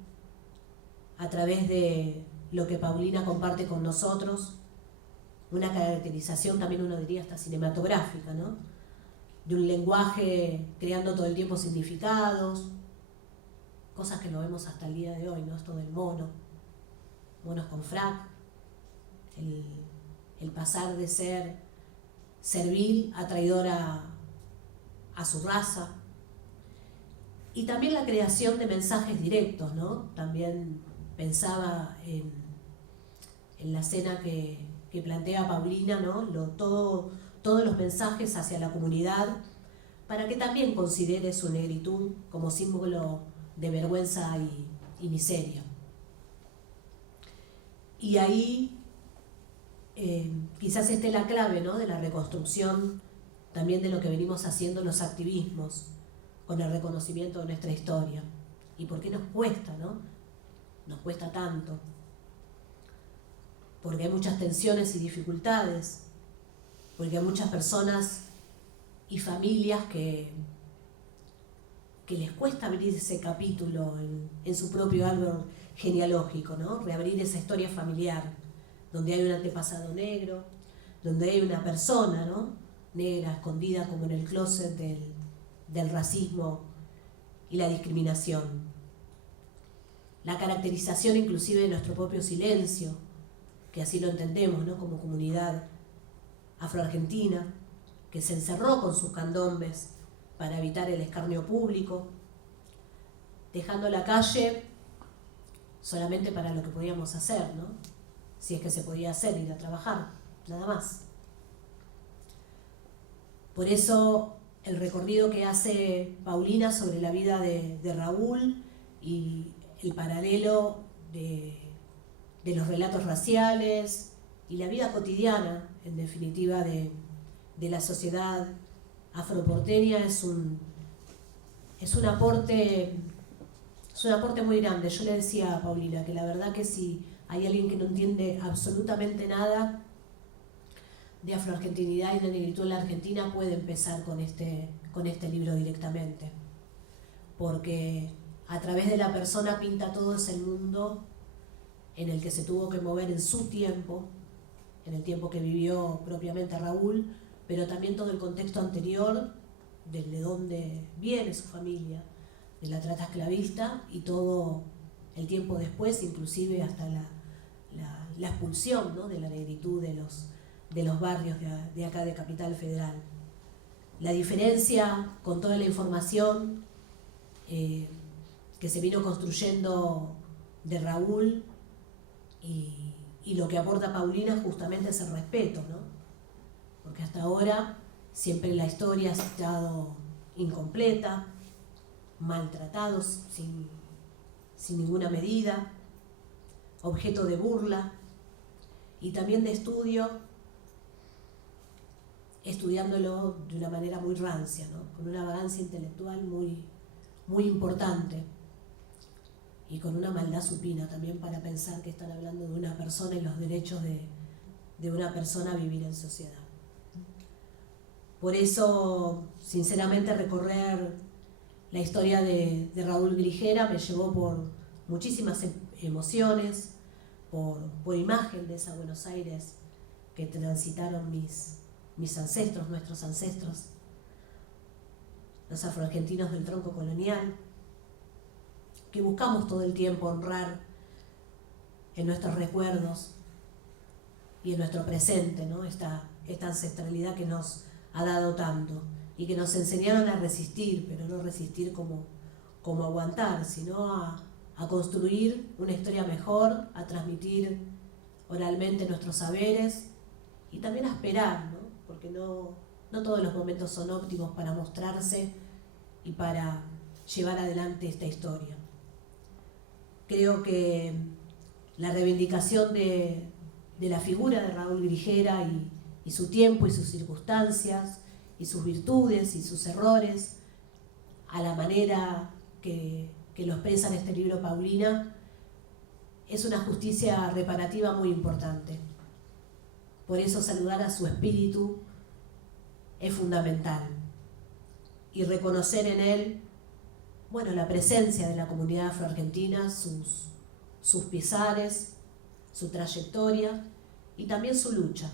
a través de lo que Paulina comparte con nosotros, una caracterización también uno diría hasta cinematográfica, ¿no? De un lenguaje creando todo el tiempo significados, cosas que lo vemos hasta el día de hoy, ¿no? Esto del monos con frac, el pasar de ser servil a traidor a su raza, y también la creación de mensajes directos, ¿no? También pensaba en la escena que plantea Paulina, ¿no? Todos los mensajes hacia la comunidad, para que también considere su negritud como símbolo de vergüenza y miseria. Y ahí quizás esté la clave, ¿no? De la reconstrucción también de lo que venimos haciendo los activismos, con el reconocimiento de nuestra historia. ¿Y por qué nos cuesta, no? Nos cuesta tanto. Porque hay muchas tensiones y dificultades, porque hay muchas personas y familias que les cuesta abrir ese capítulo en su propio árbol genealógico, ¿no? Reabrir esa historia familiar, donde hay un antepasado negro, donde hay una persona, ¿no? Negra, escondida como en el closet del racismo y la discriminación. La caracterización inclusive de nuestro propio silencio, que así lo entendemos, ¿no? Como comunidad afroargentina, que se encerró con sus candombes para evitar el escarnio público, dejando la calle solamente para lo que podíamos hacer, ¿no? Si es que se podía hacer, ir a trabajar, nada más. Por eso el recorrido que hace Paulina sobre la vida de Raúl y el paralelo de los relatos raciales y la vida cotidiana, en definitiva, de la sociedad afroporteña es un aporte muy grande. Yo le decía a Paulina que la verdad que si hay alguien que no entiende absolutamente nada de afroargentinidad y de negritud en la Argentina, puede empezar con este libro directamente, porque a través de la persona pinta todo ese mundo en el que se tuvo que mover en su tiempo, en el tiempo que vivió propiamente Raúl, pero también todo el contexto anterior, de dónde viene su familia, de la trata esclavista, y todo el tiempo después, inclusive hasta la expulsión, ¿no? De la negritud de los barrios de acá de Capital Federal. La diferencia con toda la información que se vino construyendo de Raúl y lo que aporta Paulina justamente es el respeto, ¿no? Porque hasta ahora siempre la historia ha estado incompleta, maltratados sin ninguna medida, objeto de burla y también de estudio, estudiándolo de una manera muy rancia, ¿no? Con una vagancia intelectual muy, muy importante y con una maldad supina también para pensar que están hablando de una persona y los derechos de una persona a vivir en sociedad. Por eso, sinceramente, recorrer la historia de Raúl Grijera me llevó por muchísimas emociones, por imagen de esa Buenos Aires que transitaron mis ancestros, nuestros ancestros, los afroargentinos del tronco colonial, que buscamos todo el tiempo honrar en nuestros recuerdos y en nuestro presente, ¿no? Esta ancestralidad que nos ha dado tanto y que nos enseñaron a resistir, pero no resistir como aguantar, sino a construir una historia mejor, a transmitir oralmente nuestros saberes y también a esperar, ¿no? Porque no todos los momentos son óptimos para mostrarse y para llevar adelante esta historia. Creo que la reivindicación de la figura de Raúl Grijera y su tiempo y sus circunstancias y sus virtudes y sus errores, a la manera que lo expresa en este libro Paulina, es una justicia reparativa muy importante. Por eso saludar a su espíritu es fundamental y reconocer en él, la presencia de la comunidad afroargentina, sus pisares, su trayectoria y también su lucha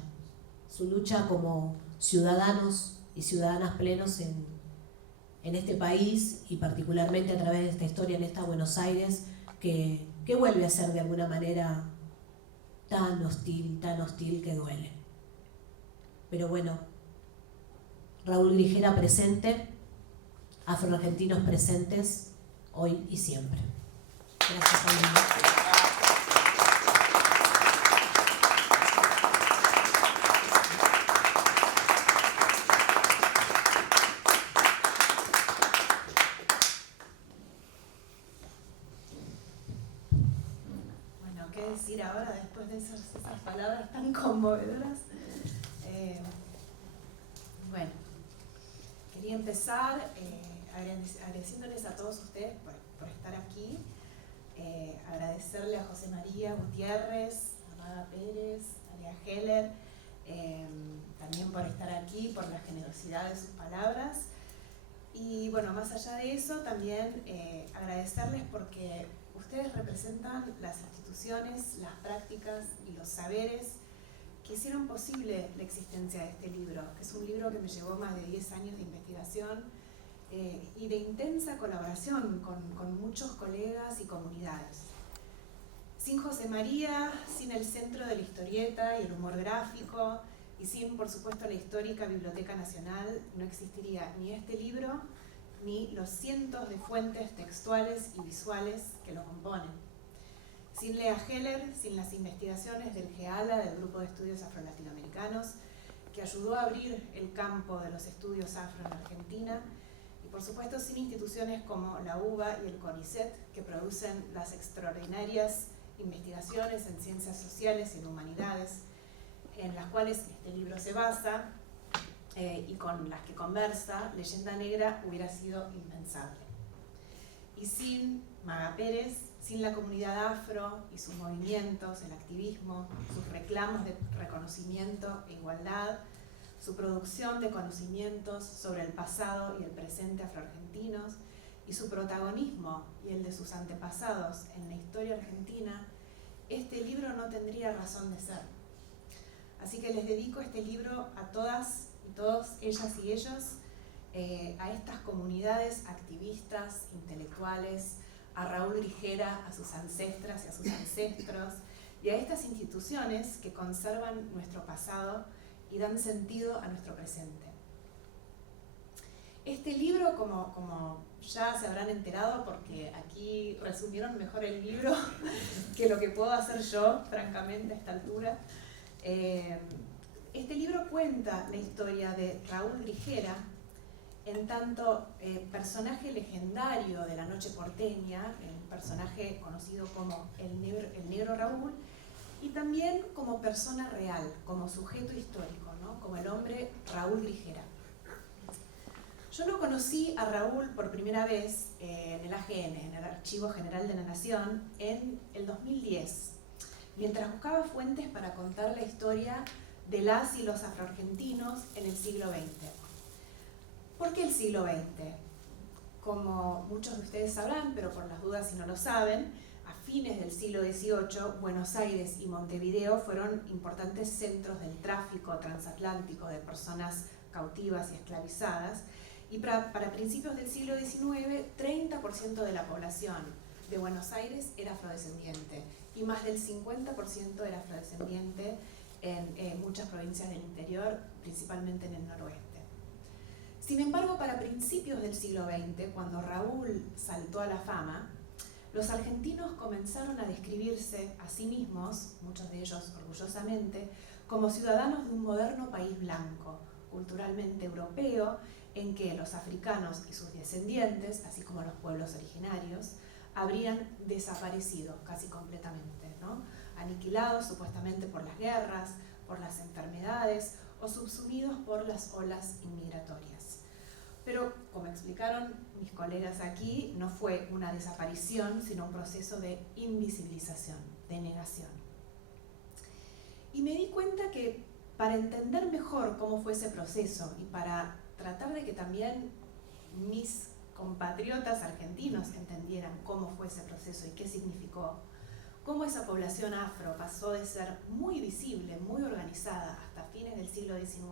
como ciudadanos y ciudadanas plenos en este país y particularmente a través de esta historia en esta Buenos Aires que vuelve a ser de alguna manera tan hostil que duele. Pero bueno, Raúl Grijera presente, afroargentinos presentes, hoy y siempre. Gracias, Paulina. Decir ahora después de esas palabras tan conmovedoras. Bueno, quería empezar agradeciéndoles a todos ustedes por estar aquí, agradecerle a José María Gutiérrez, a Maga Pérez, a Lea Heller, también por estar aquí, por la generosidad de sus palabras. Y bueno, más allá de eso, también agradecerles porque ustedes representan las instituciones, las prácticas y los saberes que hicieron posible la existencia de este libro, que es un libro que me llevó más de 10 años de investigación y de intensa colaboración con muchos colegas y comunidades. Sin José María, sin el Centro de la Historieta y el Humor Gráfico, y sin, por supuesto, la histórica Biblioteca Nacional, no existiría ni este libro, ni los cientos de fuentes textuales y visuales que lo componen. Sin Lea Heller, sin las investigaciones del GEALA, del Grupo de Estudios Afro-Latinoamericanos, que ayudó a abrir el campo de los estudios afro en Argentina, y por supuesto sin instituciones como la UBA y el CONICET, que producen las extraordinarias investigaciones en ciencias sociales y en humanidades, en las cuales este libro se basa, y con las que conversa, Leyenda Negra hubiera sido impensable. Y sin Maga Pérez, sin la comunidad afro y sus movimientos, el activismo, sus reclamos de reconocimiento e igualdad, su producción de conocimientos sobre el pasado y el presente afroargentinos, y su protagonismo y el de sus antepasados en la historia argentina, este libro no tendría razón de ser. Así que les dedico este libro a todas y todos, ellas y ellos, a estas comunidades activistas, intelectuales, a Raúl Grijera, a sus ancestras y a sus ancestros, y a estas instituciones que conservan nuestro pasado y dan sentido a nuestro presente. Este libro, como ya se habrán enterado, porque aquí resumieron mejor el libro que lo que puedo hacer yo, francamente, a esta altura. Este libro cuenta la historia de Raúl Grijera, en tanto personaje legendario de la noche porteña, el personaje conocido como el negro Raúl, y también como persona real, como sujeto histórico, ¿no? Como el hombre Raúl Grijera. Yo lo conocí a Raúl por primera vez en el AGN, en el Archivo General de la Nación, en el 2010, mientras buscaba fuentes para contar la historia de las y los afroargentinos en el siglo XX. ¿Por qué el siglo XX? Como muchos de ustedes sabrán, pero por las dudas si no lo saben, a fines del siglo XVIII, Buenos Aires y Montevideo fueron importantes centros del tráfico transatlántico de personas cautivas y esclavizadas, y para principios del siglo XIX, 30% de la población, de Buenos Aires era afrodescendiente y más del 50% era afrodescendiente en muchas provincias del interior, principalmente en el noroeste. Sin embargo, para principios del siglo XX, cuando Raúl saltó a la fama, los argentinos comenzaron a describirse a sí mismos, muchos de ellos orgullosamente, como ciudadanos de un moderno país blanco, culturalmente europeo, en que los africanos y sus descendientes, así como los pueblos originarios, habrían desaparecido casi completamente, ¿no? Aniquilados supuestamente por las guerras, por las enfermedades o subsumidos por las olas inmigratorias. Pero, como explicaron mis colegas aquí, no fue una desaparición, sino un proceso de invisibilización, de negación. Y me di cuenta que para entender mejor cómo fue ese proceso y para tratar de que también mis compatriotas argentinos entendieran cómo fue ese proceso y qué significó, cómo esa población afro pasó de ser muy visible, muy organizada hasta fines del siglo XIX,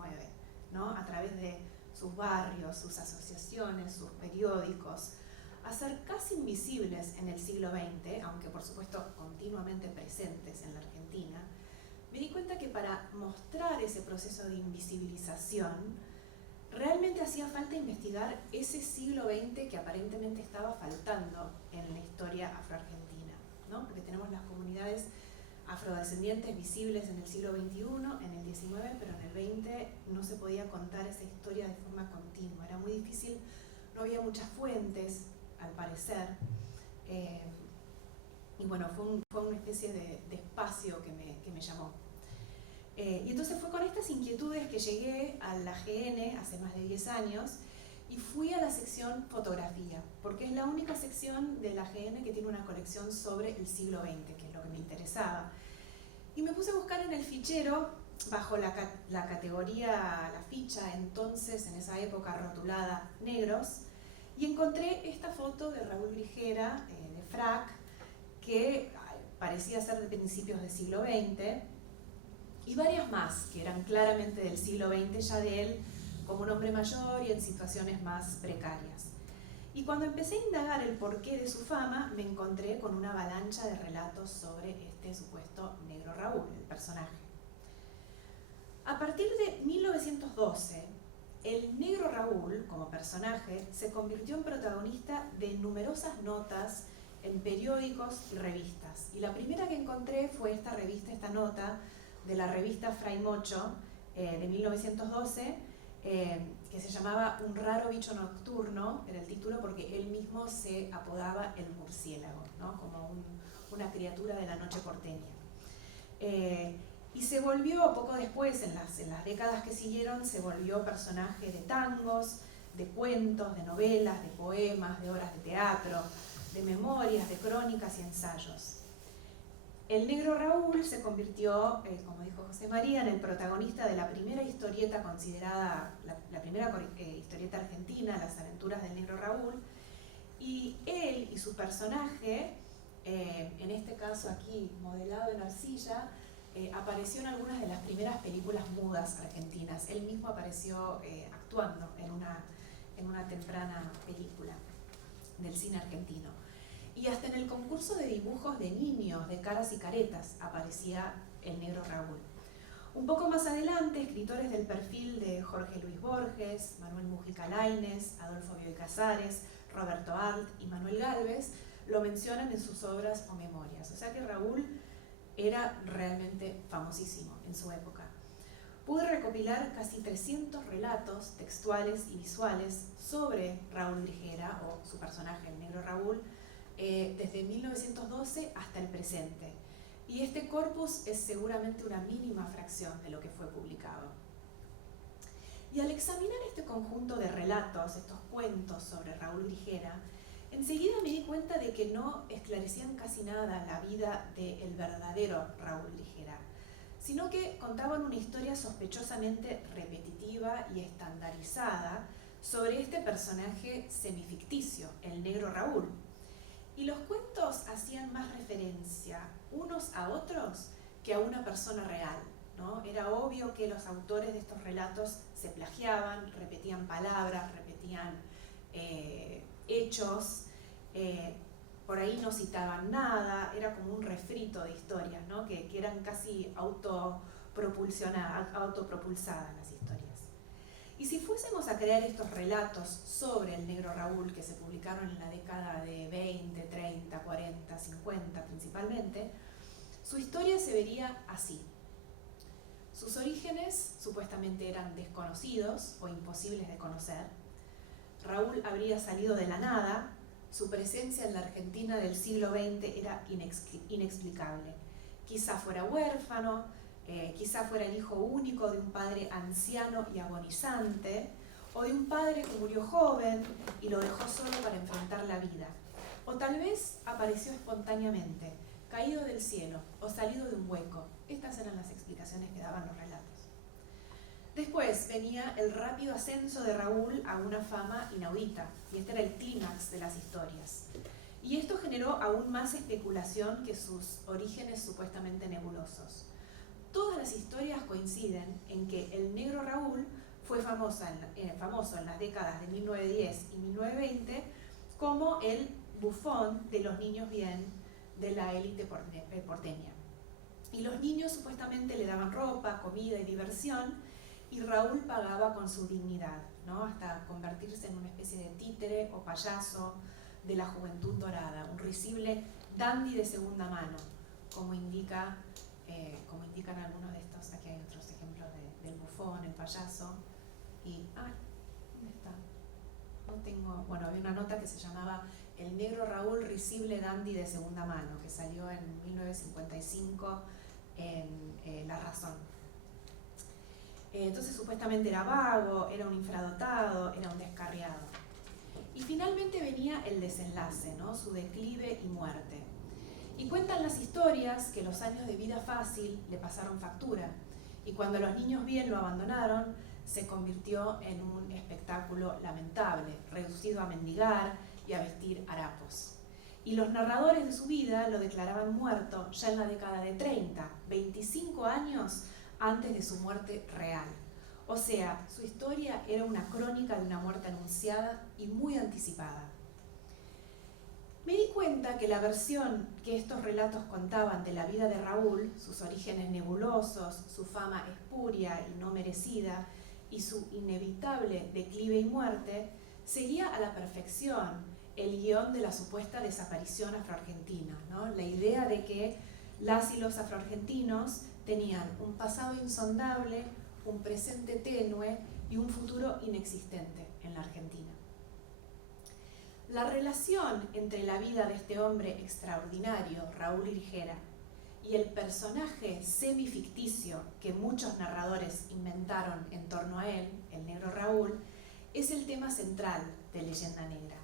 ¿no? A través de sus barrios, sus asociaciones, sus periódicos, a ser casi invisibles en el siglo XX, aunque por supuesto continuamente presentes en la Argentina, me di cuenta que para mostrar ese proceso de invisibilización, realmente hacía falta investigar ese siglo XX que aparentemente estaba faltando en la historia afroargentina, ¿no? Porque tenemos las comunidades afrodescendientes visibles en el siglo XXI, en el XIX, pero en el XX no se podía contar esa historia de forma continua. Era muy difícil, no había muchas fuentes, al parecer. Y bueno, fue una especie de espacio que me llamó. Y entonces fue con estas inquietudes que llegué a la GN hace más de 10 años y fui a la sección fotografía, porque es la única sección de la GN que tiene una colección sobre el siglo XX, que es lo que me interesaba. Y me puse a buscar en el fichero, bajo la categoría, la ficha entonces, en esa época rotulada negros, y encontré esta foto de Raúl Grijera, de frac, que parecía ser de principios del siglo XX, y varias más que eran claramente del siglo XX, ya de él como un hombre mayor y en situaciones más precarias. Y cuando empecé a indagar el porqué de su fama, me encontré con una avalancha de relatos sobre este supuesto negro Raúl, el personaje. A partir de 1912, el negro Raúl, como personaje, se convirtió en protagonista de numerosas notas en periódicos y revistas. Y la primera que encontré fue esta nota de la revista Fray Mocho de 1912, que se llamaba Un raro bicho nocturno, era el título, porque él mismo se apodaba el murciélago, ¿no? Como una criatura de la noche porteña. Y se volvió, poco después, en las décadas que siguieron, se volvió personaje de tangos, de cuentos, de novelas, de poemas, de obras de teatro, de memorias, de crónicas y ensayos. El negro Raúl se convirtió, como dijo José María, en el protagonista de la primera historieta considerada, la primera historieta argentina, Las aventuras del negro Raúl, y él y su personaje, en este caso aquí modelado en arcilla, apareció en algunas de las primeras películas mudas argentinas. Él mismo apareció actuando en una temprana película del cine argentino. Y hasta en el concurso de dibujos de niños, de caras y caretas, aparecía el negro Raúl. Un poco más adelante, escritores del perfil de Jorge Luis Borges, Manuel Mujica Lainez, Adolfo Bioy Casares, Roberto Arlt y Manuel Gálvez lo mencionan en sus obras o memorias. O sea que Raúl era realmente famosísimo en su época. Pude recopilar casi 300 relatos textuales y visuales sobre Raúl Grijera, o su personaje, el negro Raúl, desde 1912 hasta el presente. Y este corpus es seguramente una mínima fracción de lo que fue publicado. Y al examinar este conjunto de relatos, estos cuentos sobre Raúl Grijera, enseguida me di cuenta de que no esclarecían casi nada la vida del verdadero Raúl Grijera, sino que contaban una historia sospechosamente repetitiva y estandarizada sobre este personaje semificticio, el negro Raúl. Y los cuentos hacían más referencia unos a otros que a una persona real, ¿no? Era obvio que los autores de estos relatos se plagiaban, repetían palabras, repetían hechos, por ahí no citaban nada, era como un refrito de historias, ¿no? que eran casi autopropulsadas las historias. Y si fuésemos a crear estos relatos sobre el negro Raúl, que se publicaron en la década de 20, 30, 40, 50 principalmente, su historia se vería así. Sus orígenes supuestamente eran desconocidos o imposibles de conocer. Raúl habría salido de la nada, su presencia en la Argentina del siglo XX era inexplicable. Quizá fuera huérfano, quizá fuera el hijo único de un padre anciano y agonizante, o de un padre que murió joven y lo dejó solo para enfrentar la vida. O tal vez apareció espontáneamente, caído del cielo o salido de un hueco. Estas eran las explicaciones que daban los relatos. Después venía el rápido ascenso de Raúl a una fama inaudita, y este era el clímax de las historias. Y esto generó aún más especulación que sus orígenes supuestamente nebulosos. Todas las historias coinciden en que el negro Raúl fue famoso en las décadas de 1910 y 1920 como el bufón de los niños bien de la élite porteña. Y los niños supuestamente le daban ropa, comida y diversión, y Raúl pagaba con su dignidad, ¿no? Hasta convertirse en una especie de títere o payaso de la juventud dorada, un risible dandy de segunda mano, como indican algunos de estos. Aquí hay otros ejemplos del bufón, el payaso, y ¿dónde está? No tengo, bueno, había una nota que se llamaba El negro Raúl, risible dandy de segunda mano, que salió en 1955 en La Razón. Entonces supuestamente era vago, era un infradotado, era un descarriado. Y finalmente venía el desenlace, ¿no? Su declive y muerte. Y cuentan las historias que los años de vida fácil le pasaron factura, y cuando los niños bien lo abandonaron, se convirtió en un espectáculo lamentable, reducido a mendigar y a vestir harapos. Y los narradores de su vida lo declaraban muerto ya en la década de 30, 25 años antes de su muerte real. O sea, su historia era una crónica de una muerte anunciada y muy anticipada. Me di cuenta que la versión que estos relatos contaban de la vida de Raúl, sus orígenes nebulosos, su fama espuria y no merecida, y su inevitable declive y muerte, seguía a la perfección el guión de la supuesta desaparición afroargentina, ¿no? La idea de que las y los afroargentinos tenían un pasado insondable, un presente tenue y un futuro inexistente en la Argentina. La relación entre la vida de este hombre extraordinario, Raúl Grijera, y el personaje semificticio que muchos narradores inventaron en torno a él, el negro Raúl, es el tema central de Leyenda Negra.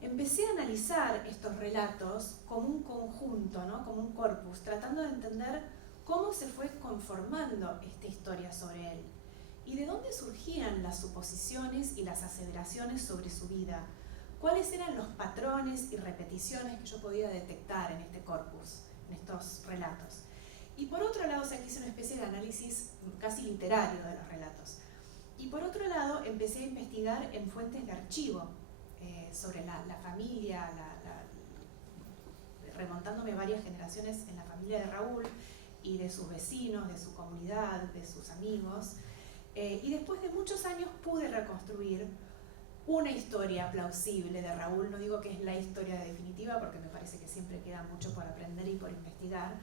Empecé a analizar estos relatos como un conjunto, ¿no? Como un corpus, tratando de entender cómo se fue conformando esta historia sobre él y de dónde surgían las suposiciones y las aseveraciones sobre su vida, cuáles eran los patrones y repeticiones que yo podía detectar en este corpus, en estos relatos. Y por otro lado, o sea, hice una especie de análisis casi literario de los relatos. Y por otro lado, empecé a investigar en fuentes de archivo sobre la familia, remontándome varias generaciones en la familia de Raúl y de sus vecinos, de su comunidad, de sus amigos. Y después de muchos años pude reconstruir una historia plausible de Raúl. No digo que es la historia definitiva porque me parece que siempre queda mucho por aprender y por investigar,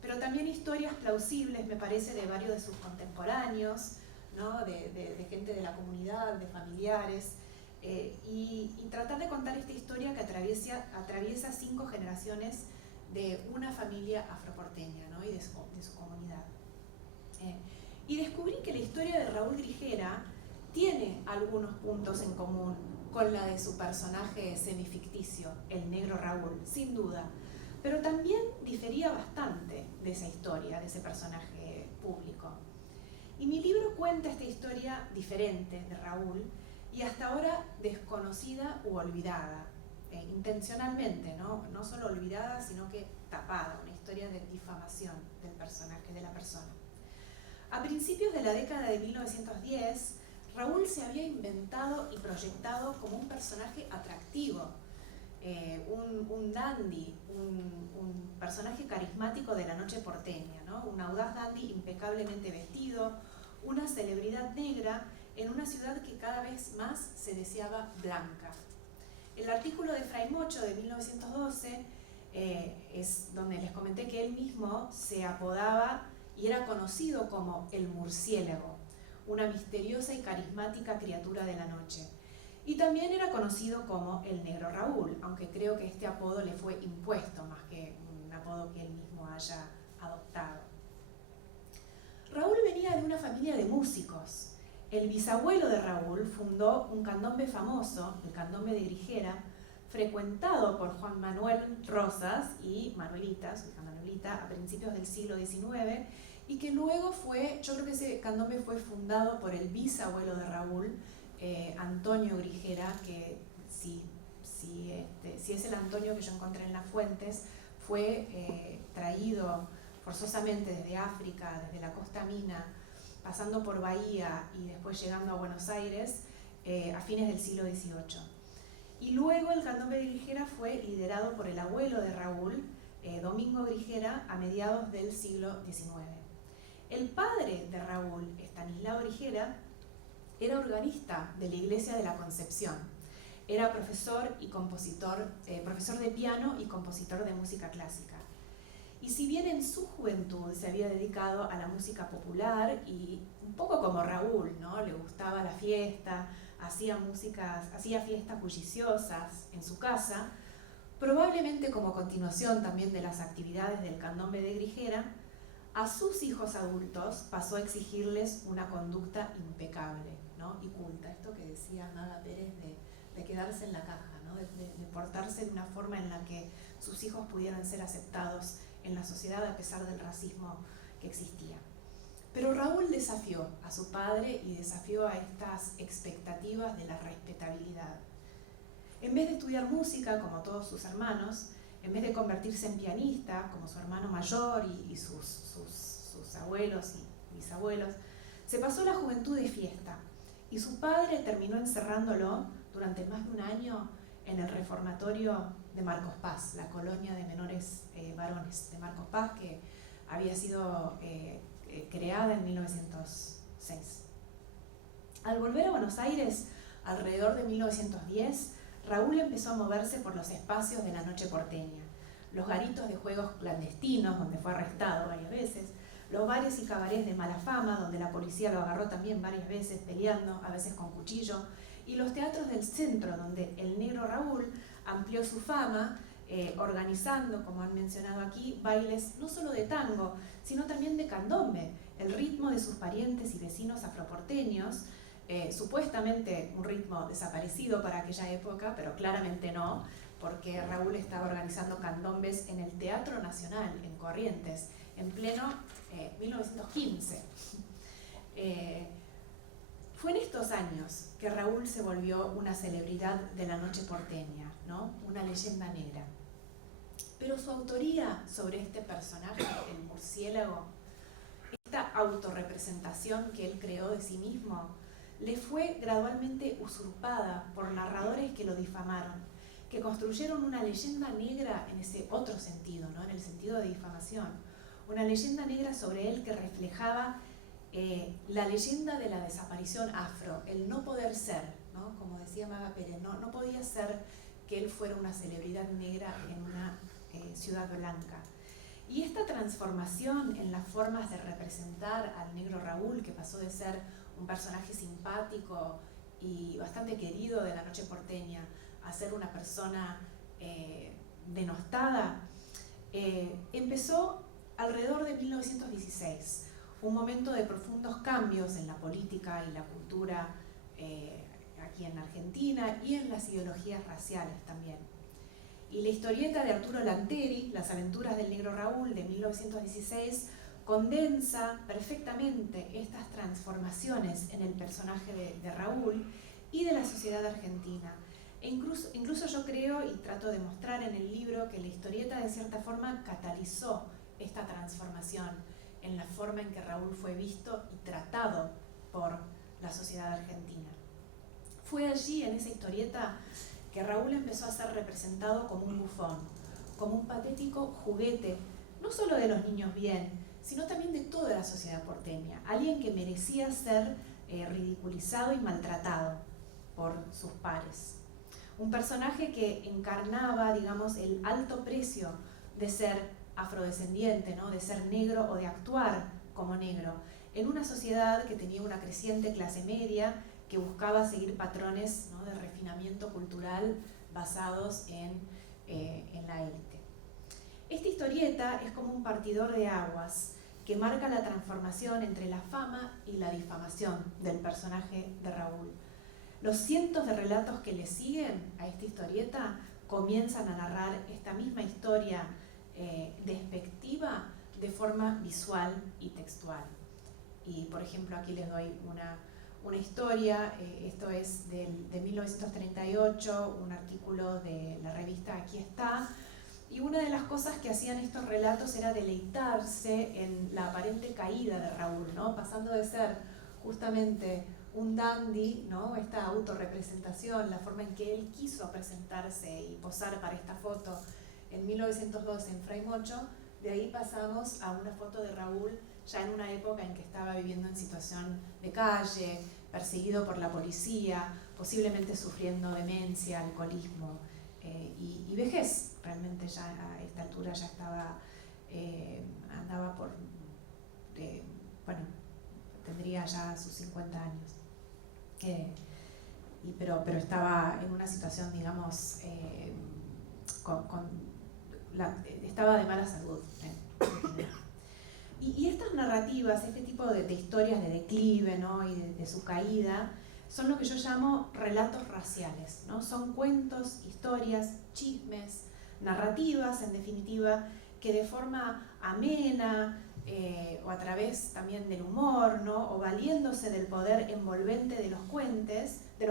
pero también historias plausibles, me parece, de varios de sus contemporáneos, ¿no? de gente de la comunidad, de familiares, y tratar de contar esta historia que atraviesa 5 generaciones de una familia afroporteña, ¿no? Y de su comunidad. Y descubrí que la historia de Raúl Grijera tiene algunos puntos en común con la de su personaje semificticio, el negro Raúl, sin duda, pero también difería bastante de esa historia, de ese personaje público. Y mi libro cuenta esta historia diferente de Raúl y hasta ahora desconocida u olvidada, intencionalmente, no solo olvidada, sino que tapada, una historia de difamación del personaje, de la persona. A principios de la década de 1910, Raúl se había inventado y proyectado como un personaje atractivo, un dandy, un personaje carismático de la noche porteña, ¿no? Un audaz dandy impecablemente vestido, una celebridad negra en una ciudad que cada vez más se deseaba blanca. El artículo de Fray Mocho de 1912 es donde les comenté que él mismo se apodaba y era conocido como el murciélago, una misteriosa y carismática criatura de la noche. Y también era conocido como el Negro Raúl, aunque creo que este apodo le fue impuesto más que un apodo que él mismo haya adoptado. Raúl venía de una familia de músicos. El bisabuelo de Raúl fundó un candombe famoso, el candombe de Grijera, frecuentado por Juan Manuel Rosas y Manuelita, su hija Manuelita, a principios del siglo XIX, y que luego yo creo que ese candombe fue fundado por el bisabuelo de Raúl, Antonio Grijera, que si es el Antonio que yo encontré en las fuentes, fue traído forzosamente desde África, desde la costa Mina, pasando por Bahía y después llegando a Buenos Aires a fines del siglo XVIII. Y luego el candombe de Grijera fue liderado por el abuelo de Raúl, Domingo Grijera, a mediados del siglo XIX. El padre de Raúl, Estanislao Grijera, era organista de la Iglesia de la Concepción. Era profesor y compositor, profesor de piano y compositor de música clásica. Y si bien en su juventud se había dedicado a la música popular y un poco como Raúl, ¿no? Le gustaba la fiesta, hacía fiestas bulliciosas en su casa, probablemente como continuación también de las actividades del candombe de Grijera, a sus hijos adultos pasó a exigirles una conducta impecable, ¿no? Y culta. Esto que decía Maga Pérez de quedarse en la caja, ¿no? de portarse de una forma en la que sus hijos pudieran ser aceptados en la sociedad a pesar del racismo que existía. Pero Raúl desafió a su padre y desafió a estas expectativas de la respetabilidad. En vez de estudiar música como todos sus hermanos, en vez de convertirse en pianista como su hermano mayor y sus abuelos y bisabuelos, se pasó la juventud de fiesta y su padre terminó encerrándolo durante más de un año en el reformatorio de Marcos Paz, la colonia de menores varones de Marcos Paz, que había sido creada en 1906. Al volver a Buenos Aires, alrededor de 1910, Raúl empezó a moverse por los espacios de la noche porteña, los garitos de juegos clandestinos, donde fue arrestado varias veces, los bares y cabarets de mala fama, donde la policía lo agarró también varias veces peleando, a veces con cuchillo, y los teatros del centro, donde el Negro Raúl amplió su fama, organizando, como han mencionado aquí, bailes no solo de tango, sino también de candombe, el ritmo de sus parientes y vecinos afroporteños, supuestamente un ritmo desaparecido para aquella época, pero claramente no, porque Raúl estaba organizando candombes en el Teatro Nacional, en Corrientes, en pleno 1915. Fue en estos años que Raúl se volvió una celebridad de la noche porteña, ¿no? Una leyenda negra. Pero su autoría sobre este personaje, el murciélago, esta autorrepresentación que él creó de sí mismo, le fue gradualmente usurpada por narradores que lo difamaron, que construyeron una leyenda negra en ese otro sentido, ¿no? En el sentido de difamación. Una leyenda negra sobre él que reflejaba la leyenda de la desaparición afro, el no poder ser, ¿no? Como decía Maga Pérez, no podía ser que él fuera una celebridad negra en una ciudad blanca. Y esta transformación en las formas de representar al Negro Raúl, que pasó de ser un personaje simpático y bastante querido de la noche porteña a ser una persona denostada, empezó alrededor de 1916, un momento de profundos cambios en la política y la cultura aquí en Argentina y en las ideologías raciales también. Y la historieta de Arturo Lanteri, Las aventuras del Negro Raúl, de 1916, condensa perfectamente estas transformaciones en el personaje de Raúl y de la sociedad argentina. E incluso yo creo, y trato de mostrar en el libro, que la historieta de cierta forma catalizó esta transformación en la forma en que Raúl fue visto y tratado por la sociedad argentina. Fue allí, en esa historieta, que Raúl empezó a ser representado como un bufón, como un patético juguete, no solo de los niños bien, sino también de toda la sociedad porteña, alguien que merecía ser ridiculizado y maltratado por sus pares. Un personaje que encarnaba, digamos, el alto precio de ser afrodescendiente, ¿no? De ser negro o de actuar como negro, en una sociedad que tenía una creciente clase media que buscaba seguir patrones, ¿no? De refinamiento cultural basados en la élite. Esta historieta es como un partidor de aguas que marca la transformación entre la fama y la difamación del personaje de Raúl. Los cientos de relatos que le siguen a esta historieta comienzan a narrar esta misma historia despectiva de forma visual y textual. Y por ejemplo aquí les doy una historia, esto es de 1938, un artículo de la revista Aquí está, y una de las cosas que hacían estos relatos era deleitarse en la aparente caída de Raúl, ¿no? Pasando de ser justamente un dandy, ¿no? Esta autorrepresentación, la forma en que él quiso presentarse y posar para esta foto en 1912 en Frame 8, de ahí pasamos a una foto de Raúl ya en una época en que estaba viviendo en situación de calle, perseguido por la policía, posiblemente sufriendo demencia, alcoholismo y vejez. Realmente ya a esta altura ya estaba, andaba por, bueno, tendría ya sus 50 años. Pero estaba en una situación, digamos, estaba de mala salud. Y estas narrativas, este tipo de historias de declive, ¿no? Y de su caída, son lo que yo llamo relatos raciales, ¿no? Son cuentos, historias, chismes, narrativas, en definitiva, que de forma amena o a través también del humor, ¿no? O valiéndose del poder envolvente de los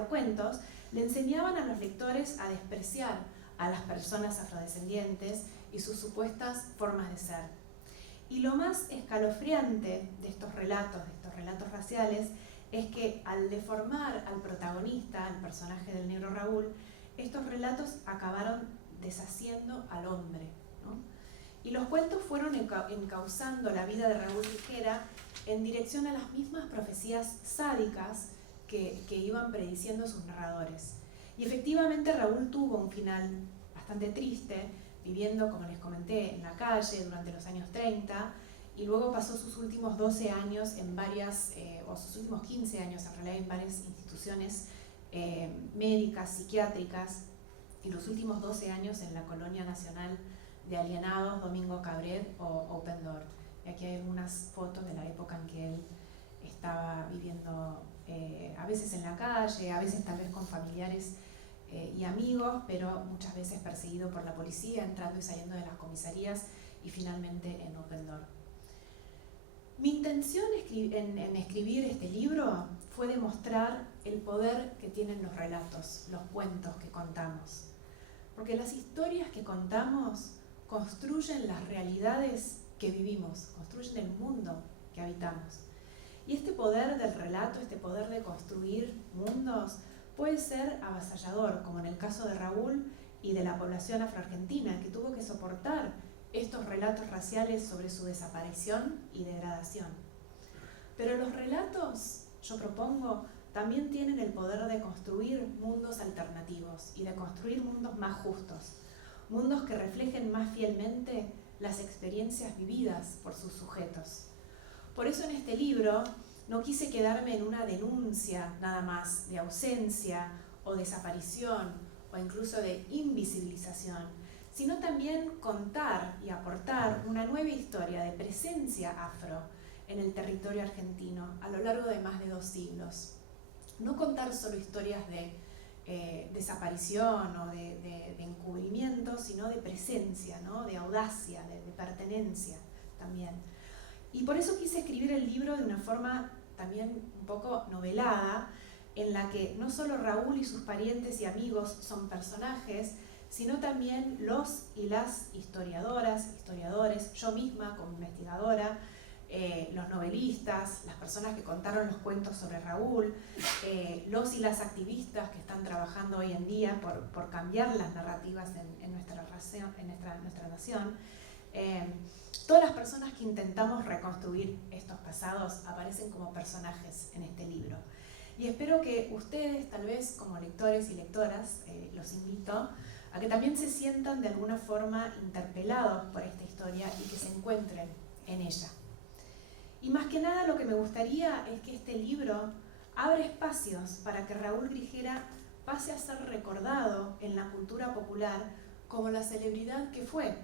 cuentos, le enseñaban a los lectores a despreciar a las personas afrodescendientes y sus supuestas formas de ser. Y lo más escalofriante de estos relatos raciales, es que al deformar al protagonista, al personaje del negro Raúl, estos relatos acabaron deshaciendo al hombre, ¿no? Y los cuentos fueron encauzando la vida de Raúl Tijera en dirección a las mismas profecías sádicas que iban prediciendo sus narradores. Y efectivamente Raúl tuvo un final bastante triste, viviendo, como les comenté, en la calle durante los años 30, y luego pasó sus últimos 12 años en varias, o sus últimos 15 años en realidad, en varias instituciones médicas, psiquiátricas, y los últimos 12 años en la Colonia Nacional de Alienados, Domingo Cabret o Open Door. Y aquí hay algunas fotos de la época en que él estaba viviendo, a veces en la calle, a veces tal vez con familiares y amigos, pero muchas veces perseguido por la policía, entrando y saliendo de las comisarías y finalmente en Open Door. Mi intención en escribir este libro fue demostrar el poder que tienen los relatos, los cuentos que contamos. Porque las historias que contamos construyen las realidades que vivimos, construyen el mundo que habitamos. Y este poder del relato, este poder de construir mundos, puede ser avasallador, como en el caso de Raúl y de la población afroargentina, que tuvo que soportar estos relatos raciales sobre su desaparición y degradación. Pero los relatos, yo propongo, también tienen el poder de construir mundos alternativos y de construir mundos más justos, mundos que reflejen más fielmente las experiencias vividas por sus sujetos. Por eso en este libro no quise quedarme en una denuncia nada más de ausencia o desaparición o incluso de invisibilización, sino también contar y aportar una nueva historia de presencia afro en el territorio argentino a lo largo de más de 2 siglos. No contar solo historias de desaparición o de encubrimiento, sino de presencia, ¿no? De audacia, de pertenencia también. Y por eso quise escribir el libro de una forma también un poco novelada, en la que no solo Raúl y sus parientes y amigos son personajes, sino también los y las historiadoras, historiadores, yo misma como investigadora, los novelistas, las personas que contaron los cuentos sobre Raúl, los y las activistas que están trabajando hoy en día por cambiar las narrativas en nuestra nación. Todas las personas que intentamos reconstruir estos pasados aparecen como personajes en este libro. Y espero que ustedes, tal vez como lectores y lectoras, los invito a que también se sientan de alguna forma interpelados por esta historia y que se encuentren en ella. Y más que nada lo que me gustaría es que este libro abra espacios para que Raúl Grijera pase a ser recordado en la cultura popular como la celebridad que fue.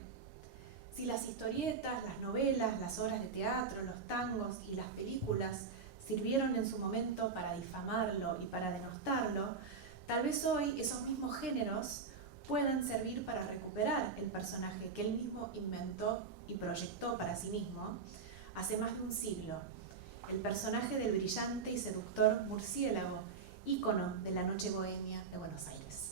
Si las historietas, las novelas, las obras de teatro, los tangos y las películas sirvieron en su momento para difamarlo y para denostarlo, tal vez hoy esos mismos géneros pueden servir para recuperar el personaje que él mismo inventó y proyectó para sí mismo hace más de un siglo, el personaje del brillante y seductor murciélago, ícono de la noche bohemia de Buenos Aires.